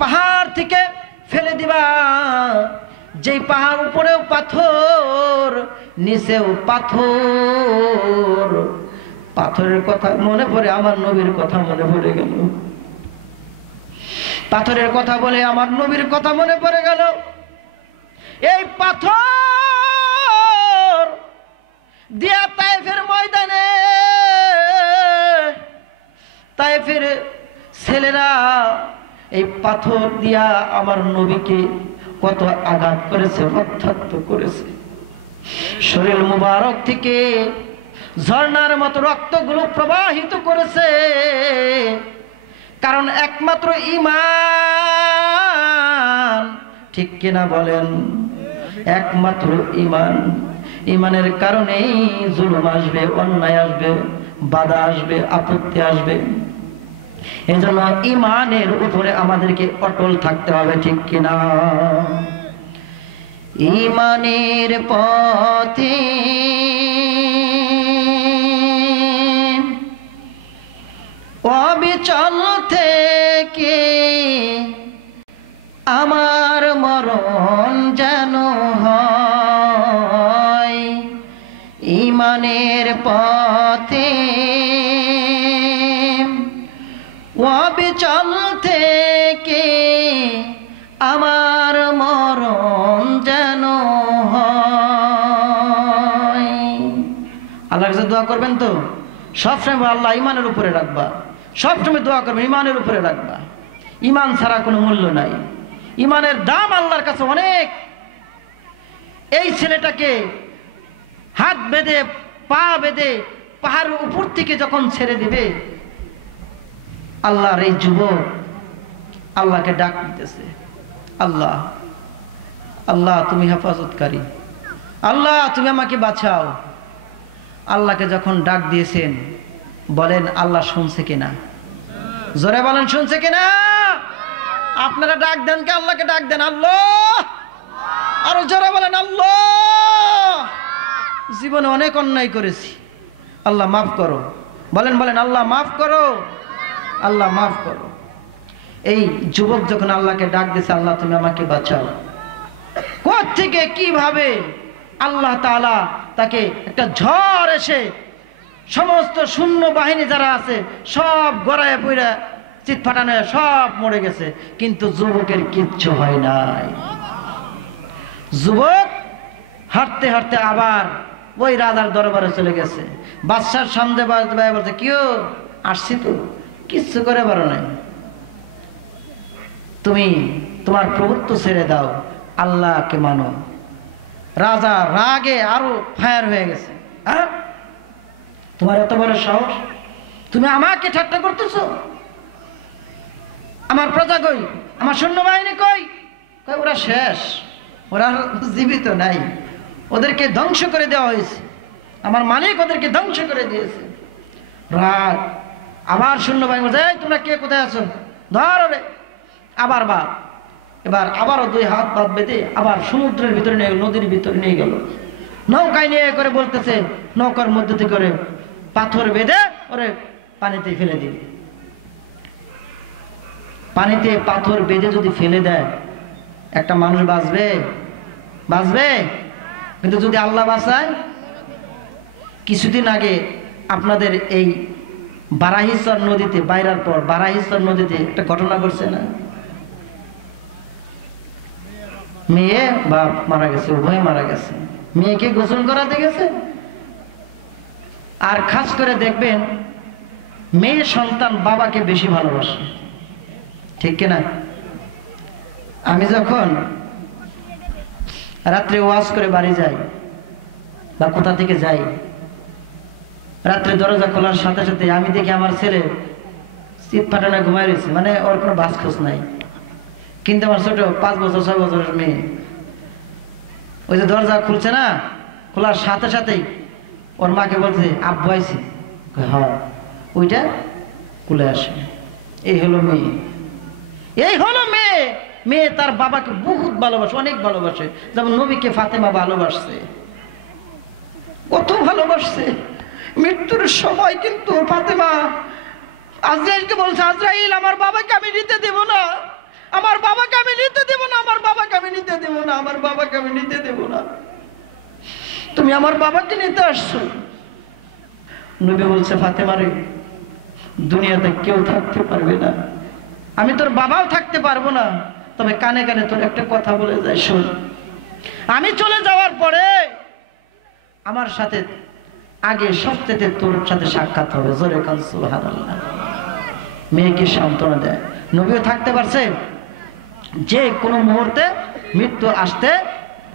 পাহাড় থেকে ফেলে দিবা। যেই পাহাড় উপরেও পাথর, নিচেও পাথর। পাথরের কথা মনে পড়ে আমার নবীর কথা মনে পড়ে গেল। পাথরের কথা বলে আমার নবীর কথা মনে পড়ে গেল। এই পাথর দিয়া তায়েফের ময়দানে তায়েফের ছেলেরা এই পাথর দিয়া আমার নবীকে কত আঘাত করেছে, রক্তাক্ত করেছে। শরীর মুবারক থেকে ঝর্ণার মতো রক্তগুলো প্রবাহিত করেছে। কারণ একমাত্র ঈমান, ঠিক কিনা বলেন? একমাত্র ঈমান। ঈমানের কারণেই জুলুম আসবে, অন্যায় আসবে, বাধা আসবে, আপত্তি আসবে। এজন্য ঈমানের উপরে আমাদেরকে অটল থাকতে হবে, ঠিক কিনা? ঈমানের পথে অবিচল থেকে আমার মরণ যেন হয়। ঈমানের পথে অবিচল থেকে আমার মরণ যেন হয়। আল্লাহর কাছে দোয়া করবেন তো সবসময়, আল্লাহ ঈমানের উপরে রাখবা। সবসময় দোয়া করবেন, ঈমানের উপরে রাখবা। ঈমান ছাড়া কোনো মূল্য নাই। ঈমানের দাম আল্লাহর কাছে অনেক। এই ছেলেটাকে হাত বেঁধে পা বেঁধে পাহাড়ের উপর থেকে যখন ছেড়ে দিবে, আল্লাহর এই যুবক আল্লাহকে ডাক দিতেছে, আল্লাহ আল্লাহ তুমি হেফাজতকারী, আল্লাহ তুমি আমাকে বাঁচাও। আল্লাহকে যখন ডাক দিয়েছেন, বলেন আল্লাহ শুনছে কিনা? জোরে বলেন শুনছে কিনা? আপনারা ডাক দেন কে? আল্লাহকে ডাক দেন, আল্লাহ। আরো জোরে বলেন আল্লাহ। জীবনে অনেক অন্যায় করেছি, আল্লাহ মাফ করো। বলেন বলেন আল্লাহ মাফ করো, আল্লাহ মাফ করো। এই যুবক যখন আল্লাহকে ডাক দিয়েছে, আল্লাহ তুমি আমাকে বাঁচাও, কোত্থেকে কিভাবে আল্লাহ তাআলা তাকে একটা ঝড় এসে সমস্ত শূন্য বাহিনী যারা আছে সব গড়ায় পড়ে চিৎফাটানো সব মরে গেছে, কিন্তু যুবকের কিচ্ছু হয় নাই। যুবক হাঁটতে হাঁটতে আবার ওই রাজার দরবারে চলে গেছে। বাদশার সামনে বলছে, কেউ আসছি তো, কিচ্ছু করে পারো নাই, তুমি তোমার প্রভুত্ব ছেড়ে দাও, আল্লাহকে মানো। রাজা রাগে আরো ফায়ার হয়ে গেছে। হ্যাঁ, তোমার এত বড় সাহস, তুমি আমাকে ঠাট্টা করতেছো? আমার প্রজা কই, আমার সৈন্যবাহিনী কই? ওরা শেষ, ওরা জীবিত নাই, ওদেরকে ধ্বংস করে দেওয়া হয়েছে, আমার মালিক ওদেরকে ধ্বংস করে দিয়েছে। রাত আবার সৈন্যবাহিনী বলছে, এই তোমরা কে কোথায় আছো, ধর রে। আবার বাদ, এবার আবারও 2 হাত বাদ বেঁধে আবার সমুদ্রের ভিতরে নিয়ে গেল, নদীর ভিতরে নিয়ে গেল। নৌকায় নিয়ে করে বলতেছে, নৌকার মধ্যে থেকে করে পাথর বেঁধে ওরে পানিতে ফেলে দিবে। পানিতে পাথর বেঁধে যদি ফেলে দেয় একটা মানুষ বাঁচবে? বাঁচবে? কিন্তু যদি আল্লাহ বাঁচায়। কিছুদিন আগে আপনাদের এই বারাহিসর নদীতে, বাইরার পর বারাহিসর নদীতে একটা ঘটনা ঘটছে না? মেয়ে বাপ মারা গেছে, উভয় মারা গেছে। মেয়েকে গোসল করাতে গেছে, আর খাস করে দেখবেন মেয়ে সন্তান বাবাকে বেশি ভালোবাসে, ঠিক কিনা? আমি যখন রাত্রে ওয়াজ করে বাড়ি যাই বা কোথা থেকে যাই, রাত্রে দরজা খোলার সাথে সাথে আমি দেখি আমার ছেলে শীত ফাটানো ঘুমায় রয়েছে, মানে ওর কোনো বাস খোঁজ নাই। কিন্তু আমার ছোট 5 বছর 6 বছরের মেয়ে, ওই যে দরজা খুলছে না, খোলার সাথে সাথেই ওর মাকে বলছে, আব্বু আইছি। হ্যাঁ, ওইটা খুলে আসে। এই হলো মেয়ে, এই হলো মেয়ে। মেয়ে তার বাবাকে বহুত ভালোবাসে, অনেক ভালোবাসে, যেমন নবীকে ফাতেমা ভালোবাসছে। কত ভালোবাসছে! মৃত্যুর সময় কিন্তু ফাতেমা আজরাইলকে বলছে, আজরাইল আমার বাবাকে আমি নিতে দেব না, আমার বাবাকে আমি নিতে দেব না, আমার বাবাকে আমি নিতে দেব না, আমার বাবাকে আমি নিতে দেব না, তুমি আমার বাবাকে নিতে আসছো। নবী বলছে, ফাতেমা রে, দুনিয়াতে কেউ থাকতে পারবে না, আমি তোর বাবাও থাকতে পারবো না, তবে কানে কানে তোর একটা কথা বলে যায়, শোন। আমি চলে যাওয়ার পরে আমার সাথে আগে সবচেয়ে তোর সাথে সাক্ষাৎ হবে। জোরে কান সুবহানাল্লাহ। মেয়েকে সান্ত্বনা দেয়। নবীও থাকতে পারছে, যে কোনো মুহূর্তে মৃত্যু আসতে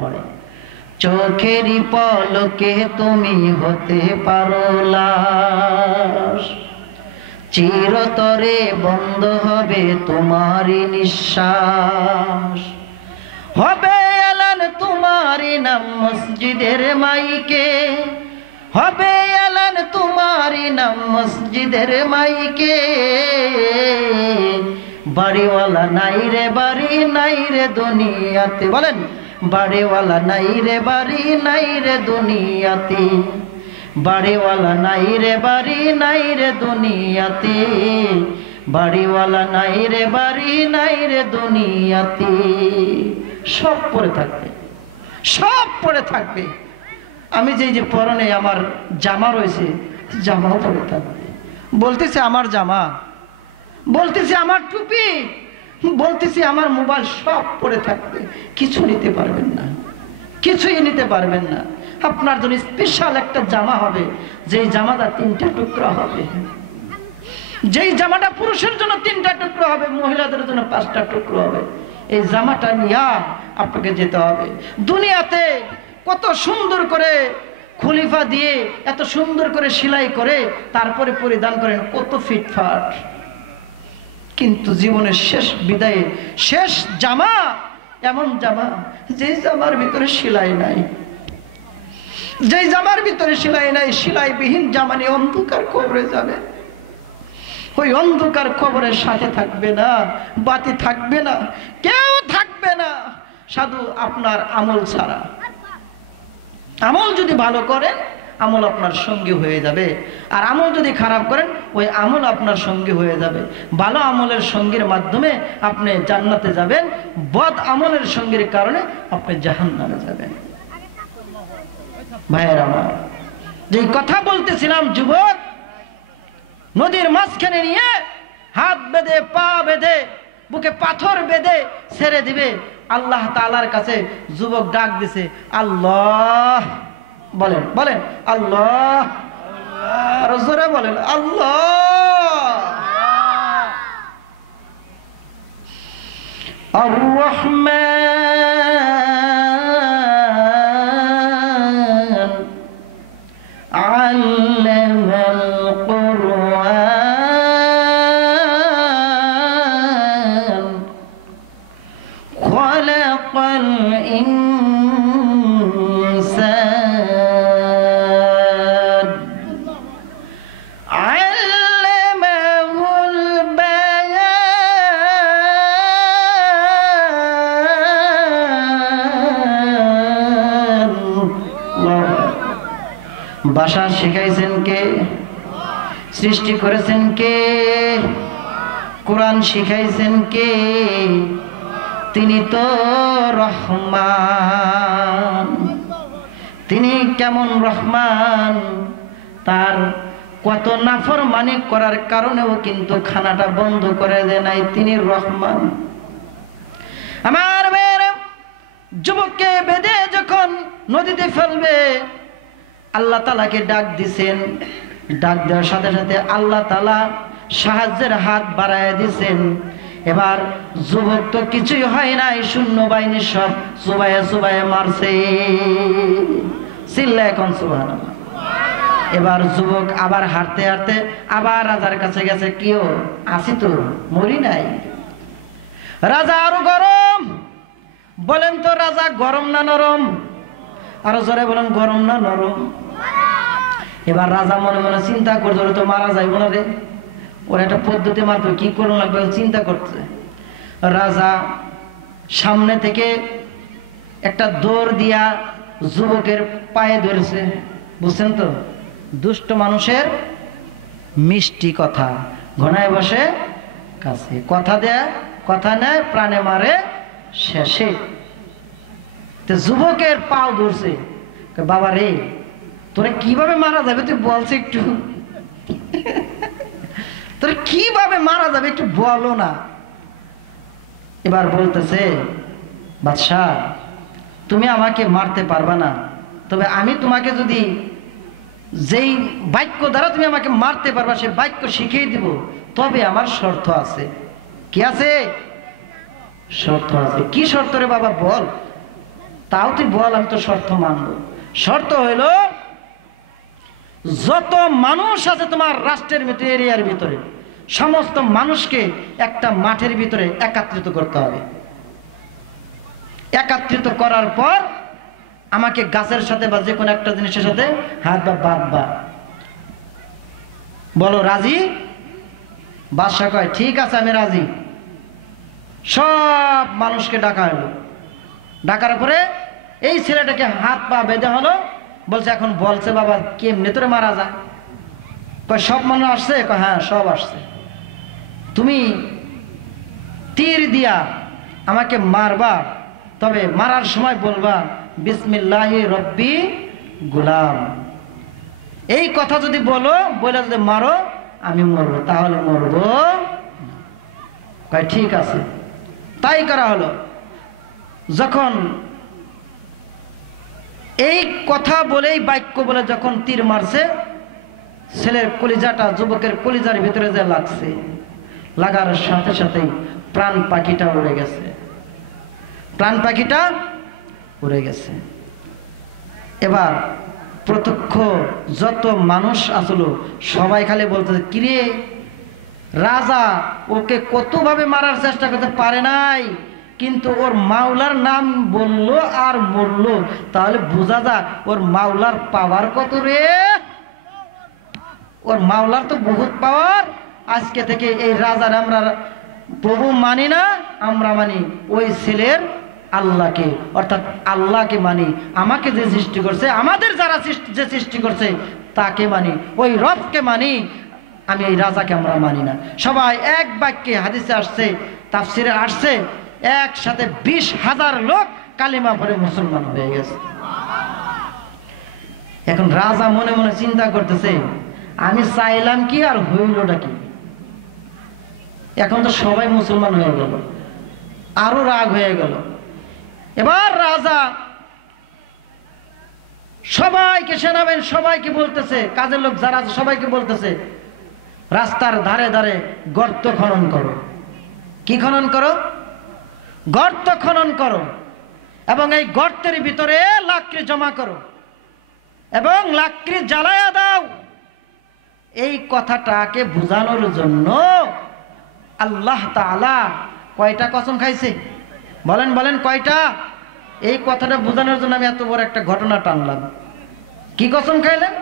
পারে। চোখেরই পলকে তুমি হতে পারো লাশ, চিরতরে বন্ধ হবে তোমারই নিঃশ্বাস, হবে এলান তোমারই নাম মসজিদের মাইকে, হবে এলান তোমারই নাম মসজিদের মাইকে, বাড়িওয়ালা নাই রে বাড়ি নাই রে দুনিয়াতে, বলেন বাড়িওয়ালা নাই রে বাড়ি নাই রে দুনিয়াতে, বাড়িওয়ালা নাই রে বাড়ি নাই রে দুনিয়াতে, বাড়িওয়ালা নাই রে বাড়ি নাই রে দুনিয়াতে। সব পড়ে থাকবে, সব পড়ে থাকবে। আমি যে পরনে আমার জামা রয়েছে, জামাও পড়ে থাকবে। বলতেছে আমার জামা, বলতেছে আমার টুপি, বলতেছে আমার মোবাইল, সব পড়ে থাকবে। কিছু নিতে পারবেন না, কিছুই নিতে পারবেন না। আপনার জন্য স্পেশাল একটা জামা হবে, যেই জামাটা 3টা টুকরা হবে, যেই জামাটা পুরুষের জন্য 3টা টুকরো হবে, মহিলাদের জন্য 5টা টুকরো হবে। এই জামাটা নিয়ে আপনাকে যেতে হবে। দুনিয়াতে কত সুন্দর করে খলিফা দিয়ে এত সুন্দর করে সেলাই করে তারপরে পরিধান করেন, কত ফিটফাট, কিন্তু জীবনের শেষ বিদায়ে শেষ জামা এমন জামা, যে জামার ভিতরে সেলাই নাই, যেই জামার ভিতরে সেলাই নাই, সেলাইবিহীন জামা নিয়ে অন্ধকার কবরে যাবে। ওই অন্ধকার কবরের সাথে থাকবে না, বাতি থাকবে না, কেউ থাকবে না, শুধু আপনার আমল ছাড়া। আমল যদি ভালো করেন, আমল আপনার সঙ্গী হয়ে যাবে, আর আমল যদি খারাপ করেন, ওই আমল আপনার সঙ্গী হয়ে যাবে। ভালো আমলের সঙ্গীর মাধ্যমে আপনি জান্নাতে যাবেন, বদ আমলের সঙ্গীর কারণে আপনি জাহান্নামে যাবেন। ভাইয়ের আমার, যেই কথা বলতেছিলাম, যুবক নদীর মাঝখানে নিয়ে হাত বেঁধে পা বেঁধে বুকে পাথর বেঁধে ছেড়ে দিবে। আল্লাহ তাআলার কাছে যুবক ডাক দিছে, আল্লাহ, বলেন বলেন আল্লাহ, আর জোরে বলেন আল্লাহ। আর-রহমান আল্লামাল কুরআন ভাষা শিখাইছেন কে? সৃষ্টি করেছেন কে? কোরআন শিখাইছেন কে? তিনি তো রহমান। তিনি কেমন রহমান, তার কত নাফরমানি করার কারণেও কিন্তু খানাটা বন্ধ করে দেয় নাই। তিনি রহমান। আমার মেয়েরা, যুবককে বেঁধে যখন নদীতে ফেলবে, আল্লাহ তাআলাকে ডাক দিছেন। ডাক দেওয়ার সাথে সাথে আল্লাহ তাআলা সাহায্যের হাত বাড়ায় দিছেন। এবার যুবক তো কিছুই হয় নাই, শূন্য বাহিনী সব চুবাইয়ে চুবাইয়ে মারছে। চিল্লা এখন সুবহানাল্লাহ। এবার যুবক আবার হাঁটতে হাঁটতে আবার রাজার কাছে গেছে। কিও আসি তো, মরি নাই। রাজা আরো গরম। বলেন তো রাজা গরম না নরম? আরো জোরে বলেন, গরম না নরম? এবার রাজা মনে মনে চিন্তা করছে, ওরা তো মারা যাইব না রে, ওর একটা পদ্ধতি মারবে, কি করুন লাগবে চিন্তা করছে। রাজা সামনে থেকে একটা দৌড় দিয়া যুবকের পায়ে ধরেছে। বুঝছেন তো, দুষ্ট মানুষের মিষ্টি কথা, ঘনায় বসে কাছে। কথা দেয়, কথা নেয়, প্রাণে মারে শেষে। তো যুবকের পাও ধরছে। বাবা রে, তোরা কিভাবে মারা যাবে তুই বলছে একটু? তোরা কিভাবে মারা যাবে একটু বলো না। এবার বলতেছে, বাদশাহ তুমি আমাকে মারতে পারবা না, তবে আমি তোমাকে যদি যেই বাক্য দ্বারা তুমি আমাকে মারতে পারবা সে বাক্য শিখিয়ে দিব, তবে আমার শর্ত আছে। কি আছে? শর্ত আছে। কি শর্ত রে বাবা বল? তাও তুই বল, আমি তো শর্ত মানব। শর্ত হইল, যত মানুষ আছে তোমার রাষ্ট্রের ভিতরে, এরিয়ার ভিতরে, সমস্ত মানুষকে একটা মাঠের ভিতরে একত্রিত করতে হবে। একত্রিত করার পর আমাকে গাছের সাথে বা যে কোনো একটা জিনিসের সাথে হাত বা বাঁধবা। বলো রাজি? বাদশা কয় ঠিক আছে, আমি রাজি। সব মানুষকে ডাকা হলো। ডাকার পরে এই ছেলেটাকে হাত পা বেঁধে হলো। বলছে এখন বলছে বাবা কেমনে তোরে মারা যায়? কয় সব মানুষ আসছে? কয় হ্যাঁ সব আসছে। তুমি তীর দিয়া আমাকে মারবা, তবে মারার সময় বলবা বিসমিল্লাহি রব্বি গুলাম। এই কথা যদি বলো, বলে যদি মারো আমি মরবো, তাহলে মরবো। কয় ঠিক আছে। তাই করা হলো। যখন এই কথা বলেই বাক্য বলে যখন তীর মারছে, ছেলের কলিজাটা যুবকের কলিজার ভিতরে যে লাগছে, লাগার সাথে সাথেই প্রাণ পাখিটা উড়ে গেছে। প্রাণ পাখিটা উড়ে গেছে। এবার প্রত্যক্ষ যত মানুষ আসলো সবাই খালি বলতেছে, কিরে রাজা ওকে কতভাবে মারার চেষ্টা করতে পারে নাই, কিন্তু ওর মাওলার নাম বললো আর মরলো, তাহলে বোঝা যাক ওর মাওলার পাওয়ার কত রে। ওর মাওলার তো বহুত পাওয়ার। আজকে থেকে এই রাজার আমরা প্রভু মানি না, আমরা মানি ওই ছেলের আল্লাহকে, অর্থাৎ আল্লাহকে মানি। আমাকে যে সৃষ্টি করছে, আমাদের যারা যে সৃষ্টি করছে তাকে মানি, ওই রবকে মানি। আমি এই রাজাকে আমরা মানি না। সবাই এক বাক্যে, হাদিসে আসছে, তাফসিরে আসছে, একসাথে 20,000 লোক কালিমা পড়ে মুসলমান হয়ে গেছে। এখন রাজা মনে মনে চিন্তা করতেছে, আমি চাইলাম কি আর হইলটা কি? এখন তো সবাই মুসলমান হয়ে গেল, আরো রাগ হয়ে গেল। এবার রাজা সবাইকে, সেনাবাহিনী সবাইকে বলতেছে, কাজের লোক যারা আছে সবাইকে বলতেছে, রাস্তার ধারে ধারে গর্ত খনন করো। কি খনন করো? গর্ত খনন করো, এবং এই গর্তের ভিতরে লাকড়ি জমা করো এবং লাকড়ি জ্বালায়া দাও। এই কথাটাকে বোঝানোর জন্য আল্লাহ তাআলা কয়টা কসম খাইছে? বলেন বলেন কয়টা? এই কথাটা বোঝানোর জন্য আমি এত বড় একটা ঘটনা টানলাম। কি কসম খাইলেন?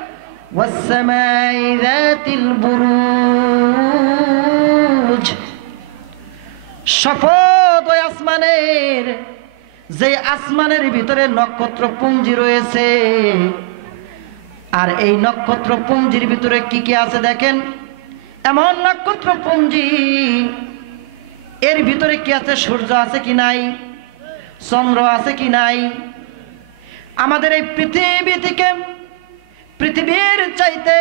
ওয়াসসামাই যাতিল বুরুজ, শপথ ওই আসমানের, যে আসমানের ভিতরে নক্ষত্র পুঞ্জি রয়েছে, আর এই নক্ষত্র পুঞ্জির ভিতরে কি কি আছে দেখেন, এমন নক্ষত্র পুঞ্জি, এর ভিতরে কি আছে? সূর্য আছে কি নাই? চন্দ্র আছে কি নাই? আমাদের এই পৃথিবী থেকে, পৃথিবীর চাইতে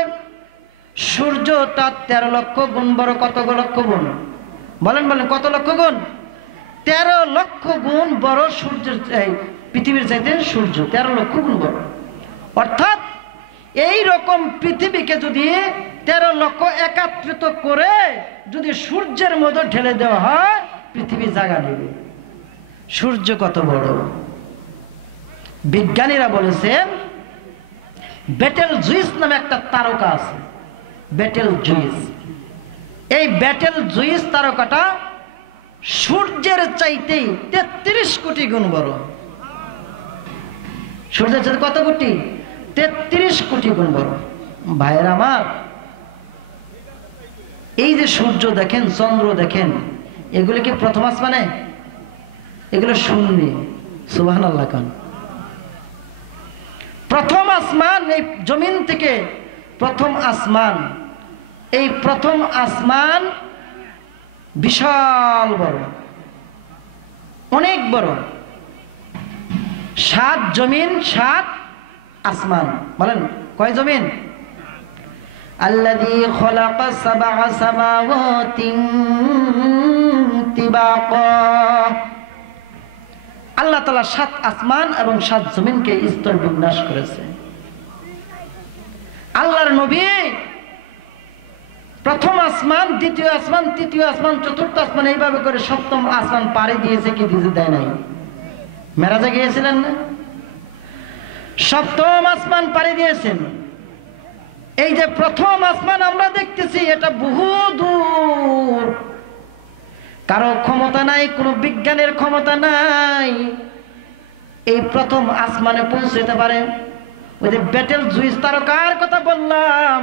সূর্যটা 13 লক্ষ গুণ বড়। কত লক্ষ গুণ? বলেন বলেন, কত লক্ষ গুণ? 13 লক্ষ গুণ বড় সূর্যের, পৃথিবীর চাইতে সূর্য 13 লক্ষ গুণ বড়। অর্থাৎ এই রকম পৃথিবীকে যদি 13 লক্ষ একত্রিত করে যদি সূর্যের মধ্যে ঢেলে দেওয়া হয়, পৃথিবী জায়গা নেবে। সূর্য কত বড়! বিজ্ঞানীরা বলেছেন বেটেল জুইস নামে একটা তারকা আছে, বেটেল জুইস। এই বেটেল জুইস তারকাটা সূর্যের চাইতে 33 কোটি গুণ বড়। সূর্যের চাইতে কত কোটি? 33 কোটি গুণ বড়। ভাইয়ের আমার, এই যে সূর্য দেখেন, চন্দ্র দেখেন, এগুলো কি প্রথম আসমানে? এগুলো শূন্যে। সুবহানাল্লাহ খান। প্রথম আসমান, এই জমিন থেকে প্রথম আসমান, এই প্রথম আসমান বিশাল বড়, অনেক বড়। 7 জমিন 7 আসমান। বলেন কয় জমিন? আল্লাযী খালাকা সাবআ সামাওয়াতিন তিবাকা। আল্লাহ তাআলা 7 আসমান এবং 7 জমিনকে স্তর বিন্যাস করেছে। আল্লাহর নবী প্রথম আসমান, দ্বিতীয় আসমান, তৃতীয় আসমান, চতুর্থ আসমান, এইভাবে করে সপ্তম আসমান পাড়ি দিয়েছে কি দিতে দেয় নাই? মেরাজে গিয়েছিলেন না? সপ্তম আসমান পাড়ি দিয়েছেন। এই যে প্রথম আসমান আমরা দেখতেছি, এটা বহু দূর। কারো ক্ষমতা নাই, কোনো বিজ্ঞানের ক্ষমতা নাই এই প্রথম আসমানে পৌঁছতে পারে। ওই যে বেটেল জুইস তারকার কথা বললাম,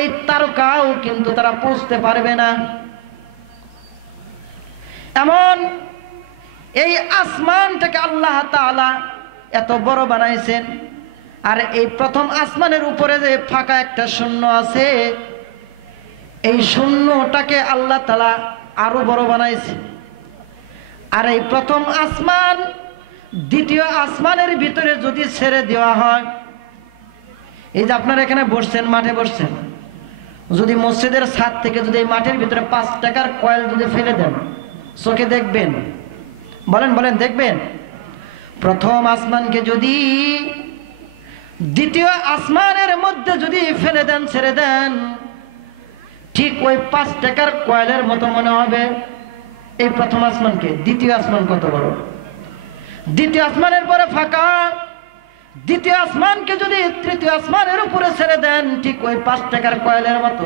এই তারকাও কিন্তু তারা পৌঁছতে পারবে না। এমন এই আসমানটাকে আল্লাহ তাআলা এত বড় বানাইছেন। আর এই প্রথম আসমানের উপরে যে ফাঁকা একটা শূন্য আছে, এই শূন্যটাকে আল্লাহ তাআলা আরো বড় বানাইছে। আর এই প্রথম আসমান দ্বিতীয় আসমানের ভিতরে যদি ছেড়ে দেওয়া হয়, এই যে আপনারা এখানে বসছেন, মাঠে বসছেন, যদি মসজিদের ছাদ থেকে যদি এই মাঠের ভিতরে 5 টাকার কয়েল যদি ফেলে দেন, চোখে দেখবেন? বলেন বলেন, দেখবেন? প্রথম আসমানকে যদি দ্বিতীয় আসমানের মধ্যে যদি ফেলে দেন, ছেড়ে দেন, ঠিক ওই 5 টাকার কয়েলের মতো মনে হবে এই প্রথম আসমানকে। দ্বিতীয় আসমান কত বড়! দ্বিতীয় আসমানের পরে ফাঁকা। দ্বিতীয় আসমানকে যদি তৃতীয় আসমানের উপরে ছেড়ে দেন, ঠিক ওই 5 টাকার কয়েলের মতো।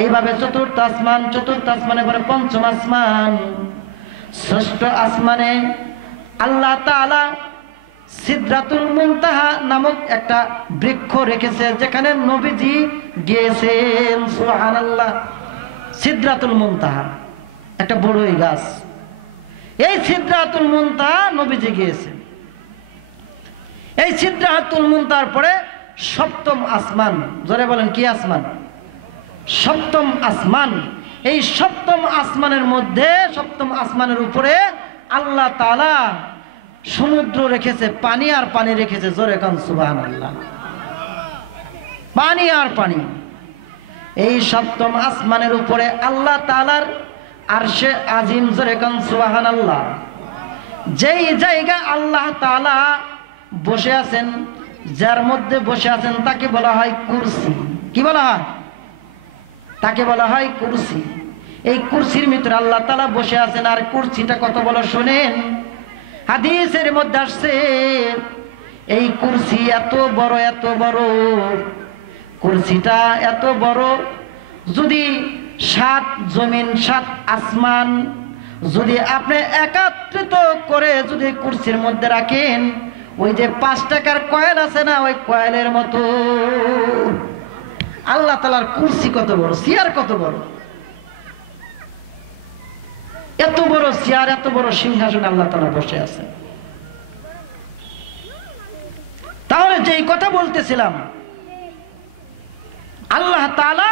এইভাবে চতুর্থ আসমান, চতুর্থ আসমানের পরে পঞ্চম আসমান, ষষ্ঠ আসমানে আল্লাহ তাআলা সিদরাতুল মুনতাহা নামক একটা বৃক্ষ রেখেছে, যেখানে নবীজি গিয়েছেন। সুবহানাল্লাহ। সিদরাতুল মুনতাহা একটা বড়ই গাছ। এই সিদরাতুল মুনতাহা নবীজি গিয়েছেন। এই সিদরাতুল মুনতাহার পরে সপ্তম আসমান। জোরে বলেন, কি আসমান? সপ্তম আসমান। এই সপ্তম আসমানের মধ্যে, সপ্তম আসমানের উপরে আল্লাহ তাআলা সমুদ্র রেখেছে, পানি আর পানি রেখেছে। জোরে কান সুবহানাল্লাহ। পানি আর পানি। এই সপ্তম আসমানের উপরে আল্লাহ তাআলার আরশে আজিম। জোরে কান সুবহানাল্লাহ। যেই জায়গা আল্লাহ তাআলা বসে আছেন, যার মধ্যে বসে আছেন, তাকে বলা হয় কুরসি। কি বলা হয়? তাকে বলা হয় কুরসি। এই কুরসির ভিতরে আল্লাহ তাআলা বসে আছেন। আর কুরসিটা কত বড় শোনেন, হাদিসের মধ্যে আসছে এই কুরসি এত বড়, এত বড়, কুরসিটা এত বড়, যদি 7 জমিন 7 আসমান যদি আপনি একত্রিত করে যদি কুরসির মধ্যে রাখেন, ওই যে 5 টাকার কয়েল আছে না, ওই কয়েলের মতো। আল্লাহ তাআলার কুরসি কত বড়, চেয়ার কত বড়! এত বড় চেয়ার, এত বড় সিংহাসন আল্লাহ তাআলা বসে আছেন। তাহলে যেই কথা বলতেছিলাম, আল্লাহ তাআলা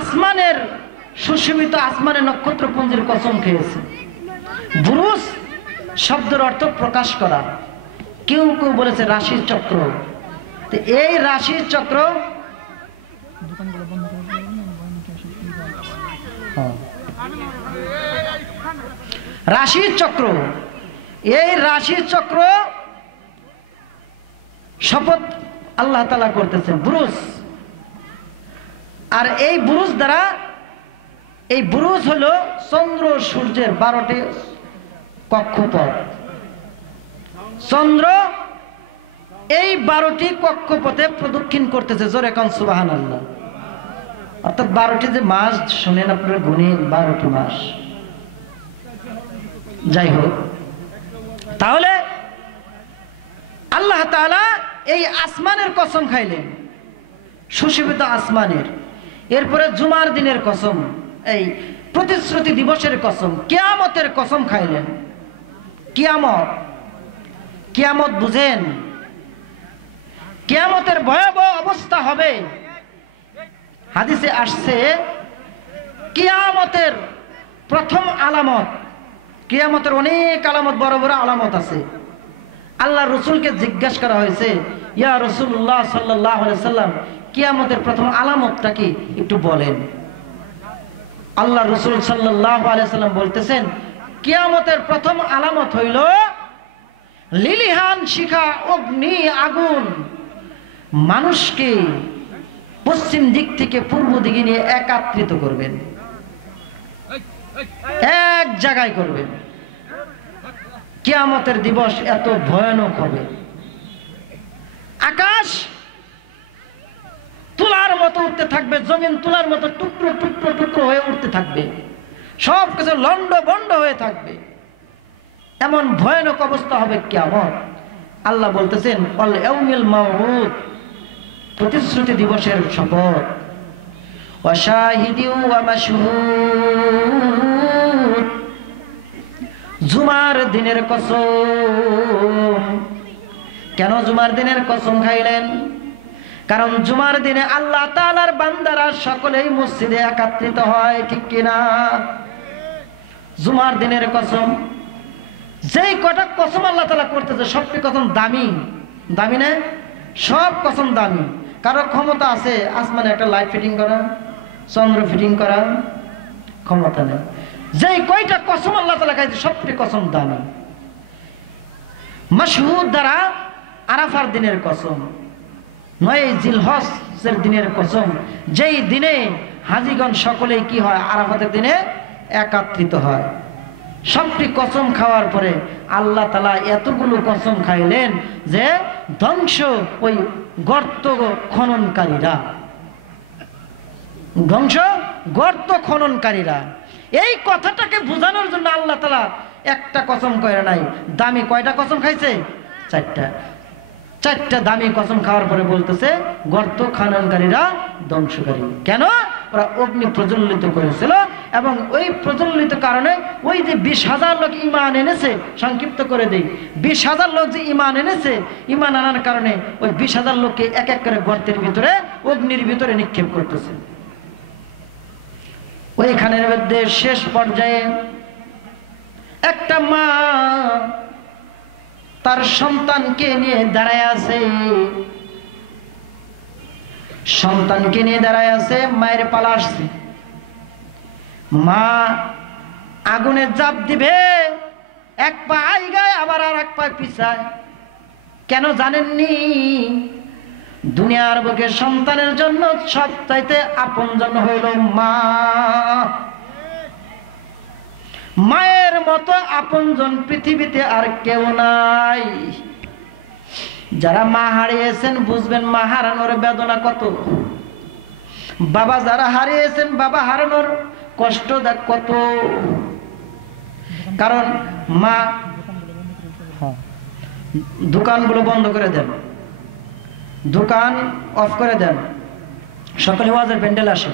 আসমানের সুশোভিত আসমানের নক্ষত্রপুঞ্জের কসম খেয়েছে। বুরুজ শব্দের অর্থ প্রকাশ করা, কেউ কেউ বলেছে রাশির চক্র। তো এই রাশির চক্র রাশির চক্র, এই রাশির চক্র শপথ আল্লাহ তাআলা করতেছেন বুরুজ। আর এই বুরুজ দ্বারা, এই বুরুজ হলো চন্দ্র সূর্যের 12টি কক্ষপথ। চন্দ্র এই 12টি কক্ষপথে প্রদক্ষিণ করতেছে। জোরে কান সুবহানাল্লাহ। অর্থাৎ 12টি যে মাস শুনেন আপনারা, গুণেন 12টি মাস। যাই হোক, তাহলে আল্লাহ তাআলা এই আসমানের কসম খাইলেন, সুশোভিত আসমানের। এরপরে জুমার দিনের কসম, এই প্রতিশ্রুতি দিবসের কসম, কিয়ামতের কসম খাইলেন। কিয়ামত, কিয়ামত বুঝেন? কিয়ামতের ভয়াবহ অবস্থা হবে। হাদিসে আসছে কিয়ামতের প্রথম আলামত, কিয়ামতের অনেক আলামত, বড় বড় আলামত আছে। আল্লাহ রসুলকে জিজ্ঞাসা করা হয়েছে, ইয়া রাসূলুল্লাহ সাল্লাল্লাহু আলাইহি ওয়াসাল্লাম, কিয়ামতের প্রথম আলামতটা কি একটু বলেন। আল্লাহ রসুল সাল্লাল্লাহু আলাইহি ওয়াসাল্লাম বলতেছেন, কিয়ামতের প্রথম আলামত হইল লিলিহান শিখা, অগ্নি, আগুন মানুষকে পশ্চিম দিক থেকে পূর্ব দিকে নিয়ে একত্রিত করবেন, এক জায়গায় করবেন। কিয়ামতের দিবস এত ভয়ানক হবে, আকাশ তুলার মতো উঠতে থাকবে, জমিন তুলার মতো টুকরো টুকরো টুকরো হয়ে উঠতে থাকবে, সব কিছু লন্ড বন্ড হয়ে থাকবে। এমন ভয়ানক অবস্থা হবে কিয়ামত। আল্লাহ বলতেছেন আল ইয়াউমিল মাউউদ, প্রতিশ্রুতি দিবসের শপথ, ওয়া শাহিদিন ওয়া মাশহুদ, জুমার দিনের কসম। কেন জুমার দিনের কসম খাইলেন? কারণ জুমার দিনে আল্লাহ তাআলার বান্দারা সকলেই মসজিদে একত্রিত হয়, ঠিক কিনা? জুমার দিনের কসম, যেই কটা কসম আল্লাহ তাআলা করতেছে সবটি কসম দামি, দামি না? সব কসম দামি। কারো ক্ষমতা আছে আসমানে একটা লাইট ফিটিং করা, চন্দ্র ফিটিং করা? ক্ষমতা নেই। যেই কয়টা কসম আল্লাহ তাআলা খাইছে সবটি কসম দামি। মাশহুদ দ্বারা আরাফার দিনের কসম, 9 জিলহজের দিনের কসম, যেই দিনে হাজীগণ সকলেই কি হয়? আরাফাতের দিনে একত্রিত হয়। সবটি কসম খাওয়ার পরে আল্লাহ তাআলা এতগুলো কসম খাইলেন যে ধ্বংস ওই গর্ত খননকারীরা, ধ্বংস গর্ত খননকারীরা। এই কথাটাকে বোঝানোর জন্য আল্লাহ তাআলা একটা কসম করে নাই, দামি কয়টা কসম খাইছে? 4টা। 4টা দামি কসম খাওয়ার পরে বলতেছে গর্ত খননকারীরা ধ্বংসকারী। কেন? ওরা অগ্নি প্রজ্বলিত করেছিল, এবং ওই প্রজ্বলিত কারণে ওই যে 20,000 লোক ঈমান এনেছে, সংক্ষিপ্ত করে দেই, 20,000 লোক যে ঈমান এনেছে, ঈমান আনার কারণে ওই 20,000 লোককে এক এক করে গর্তের ভিতরে, অগ্নির ভিতরে নিক্ষেপ করতেছে। ওইখানের মধ্যে শেষ পর্যায়ে একটা মা তার সন্তানকে নিয়ে দাঁড়ায় আছে, সন্তানকে নিয়ে দাঁড়ায় আছে, মায়ের পালা আসছে। মা আগুনে জাপ দিবে, এক পা আইগায় আবার আর এক পা পিছায়। কেন জানেননি? দুনিয়ার বুকে সন্তানের জন্য সবচাইতে আপনজন হইল মা। মায়ের মতো আপনজন পৃথিবীতে আর কেউ নাই। যারা মা হারিয়েছেন বুঝবেন মা হারানোর বেদনা কত। বাবা যারা হারিয়েছেন বাবা হারানোর কষ্ট দেখ কত। কারণ মা, দোকানগুলো বন্ধ করে দেন, দোকান অফ করে দেন, সকালে ওয়াজের প্যান্ডেল আসে।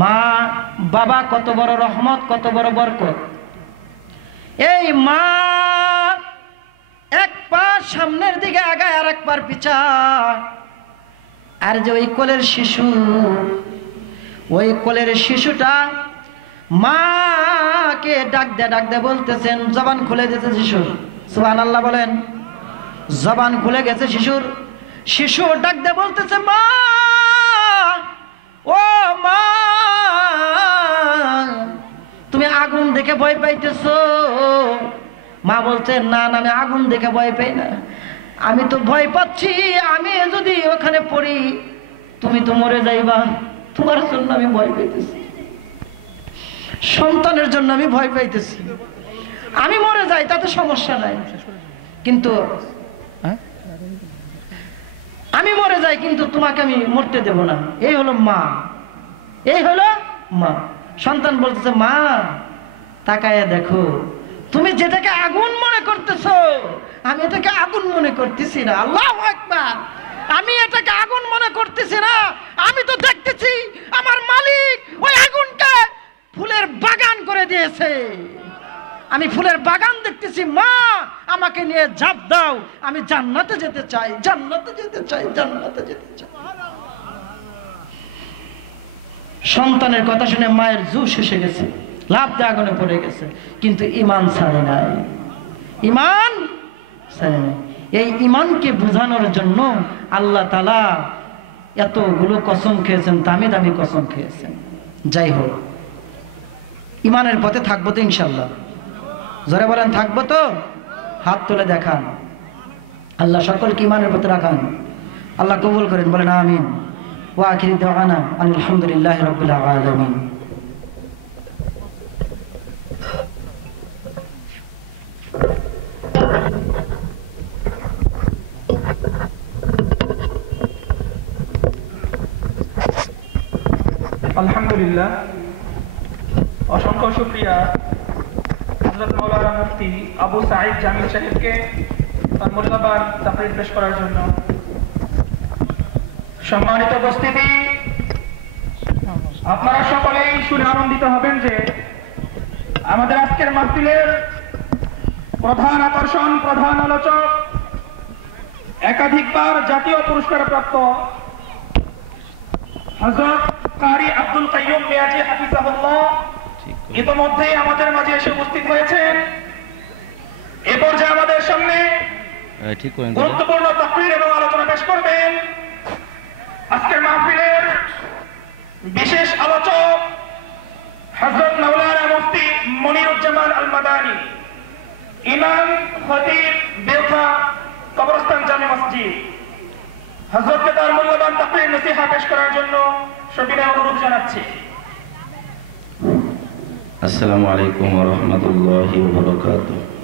মা বাবা কত বড় রহমত, কত বড় বরকত। এই মা সামনের দিকে আগায় আর একবার পিছায়। আর যে ওই কোলের শিশু, ওই কোলের শিশুটা মাকে ডাক দে বলতেছেন, জবান খুলে দিয়েছে শিশুর। সুবহানাল্লাহ বলেন। জবান খুলে গেছে শিশুর। শিশু ডাক দে বলতেছে, মা, ও মা, তুমি আগুন দেখে ভয় পাইতেছো? মা বলছে, না না, আমি আগুন দেখে ভয় পাই না, আমি তো ভয় পাচ্ছি আমি যদি ওখানে পড়ি তুমি তো মরে যাইবা, তোমার জন্য আমি ভয় পাইতেছি, সন্তানের জন্য আমি ভয় পাইতেছি। আমি মরে যাই তাতে সমস্যা নাই, কিন্তু আমি মরে যাই, কিন্তু তোমাকে আমি মরতে দেব না। এই হলো মা, এই হলো মা। সন্তান বলতেছে, মা তাকায় দেখো, তুমি যেটাকে আগুন মনে করতেছো আমি এটাকে আগুন মনে করতেছি না। আল্লাহু আকবার। আমি এটাকে আগুন মনে করতেছি না, আমি তো দেখতেছি আমার মালিক ওই আগুনকে ফুলের বাগান করে দিয়েছে। আমি ফুলের বাগান দেখতেছি। মা আমাকে নিয়ে ঝাঁপ দাও, আমি জান্নাতে যেতে চাই, জান্নাতে যেতে চাই, জান্নাতে যেতে চাই। সন্তানের কথা শুনে মায়ের জুস এসে গেছে, লাফ দিয়ে আগুনে পড়ে গেছে, কিন্তু ঈমান ছাড়ে নাই, ঈমান ছাড়ে নাই। এই ঈমানকে বোঝানোর জন্য আল্লাহ তাআলা এতগুলো কসম খেয়েছেন, দামি দামি কসম খেয়েছেন। যাই হোক, ঈমানের পথে থাকবো তো ইনশাআল্লাহ? জোরে বলেন, থাকবো তো? হাত তুলে দেখান। আল্লাহ সকলকে ঈমানের পথে রাখান, আল্লাহ কবুল করেন, বলেন আমিন। ওয়া আখিরু দাওয়ানা আলহামদুলিল্লাহি রাব্বিল আলামিন। আলহামদুলিল্লাহ, অসংখ্য শুকরিয়া হযরত মাওলানা মুফতি আবু সাঈদ জামিল সাহেবকে তার মূল্যবান তাকরীর পেশ করার জন্য। সম্মানিত উপস্থিতি, আপনারা সকলেই শুনে আনন্দিত হবেন যে আমাদের আজকের মাহফিলের প্রধান আকর্ষণ, প্রধান আলোচক, একাধিকবার জাতীয় পুরস্কার প্রাপ্ত হযরত কারি আব্দুল কাইয়ুম মিয়াজি হাফিজাহুল্লাহ ইতিমধ্যেই আমাদের মাঝে এসে উপস্থিত হয়েছেন। এ পর্যায়ে আমাদের সামনে গুরুত্বপূর্ণ তাকরীর এবং আলোচনা পেশ করবেন আজকের মাহফিলের বিশেষ আলোচক হযরত মাওলানা মুফতি মনিরুজ্জামান আল মাদানী, ইমাম খতিব বেলখা কবরস্থান জামে মসজিদ। হযরতকে তার মূল্যবান তাকরীর নসিহা পেশ করার জন্য সবিনয় অনুরোধ জানাচ্ছি। আসসালামু আলাইকুম ওয়া রাহমাতুল্লাহি ওয়া বারাকাতুহু।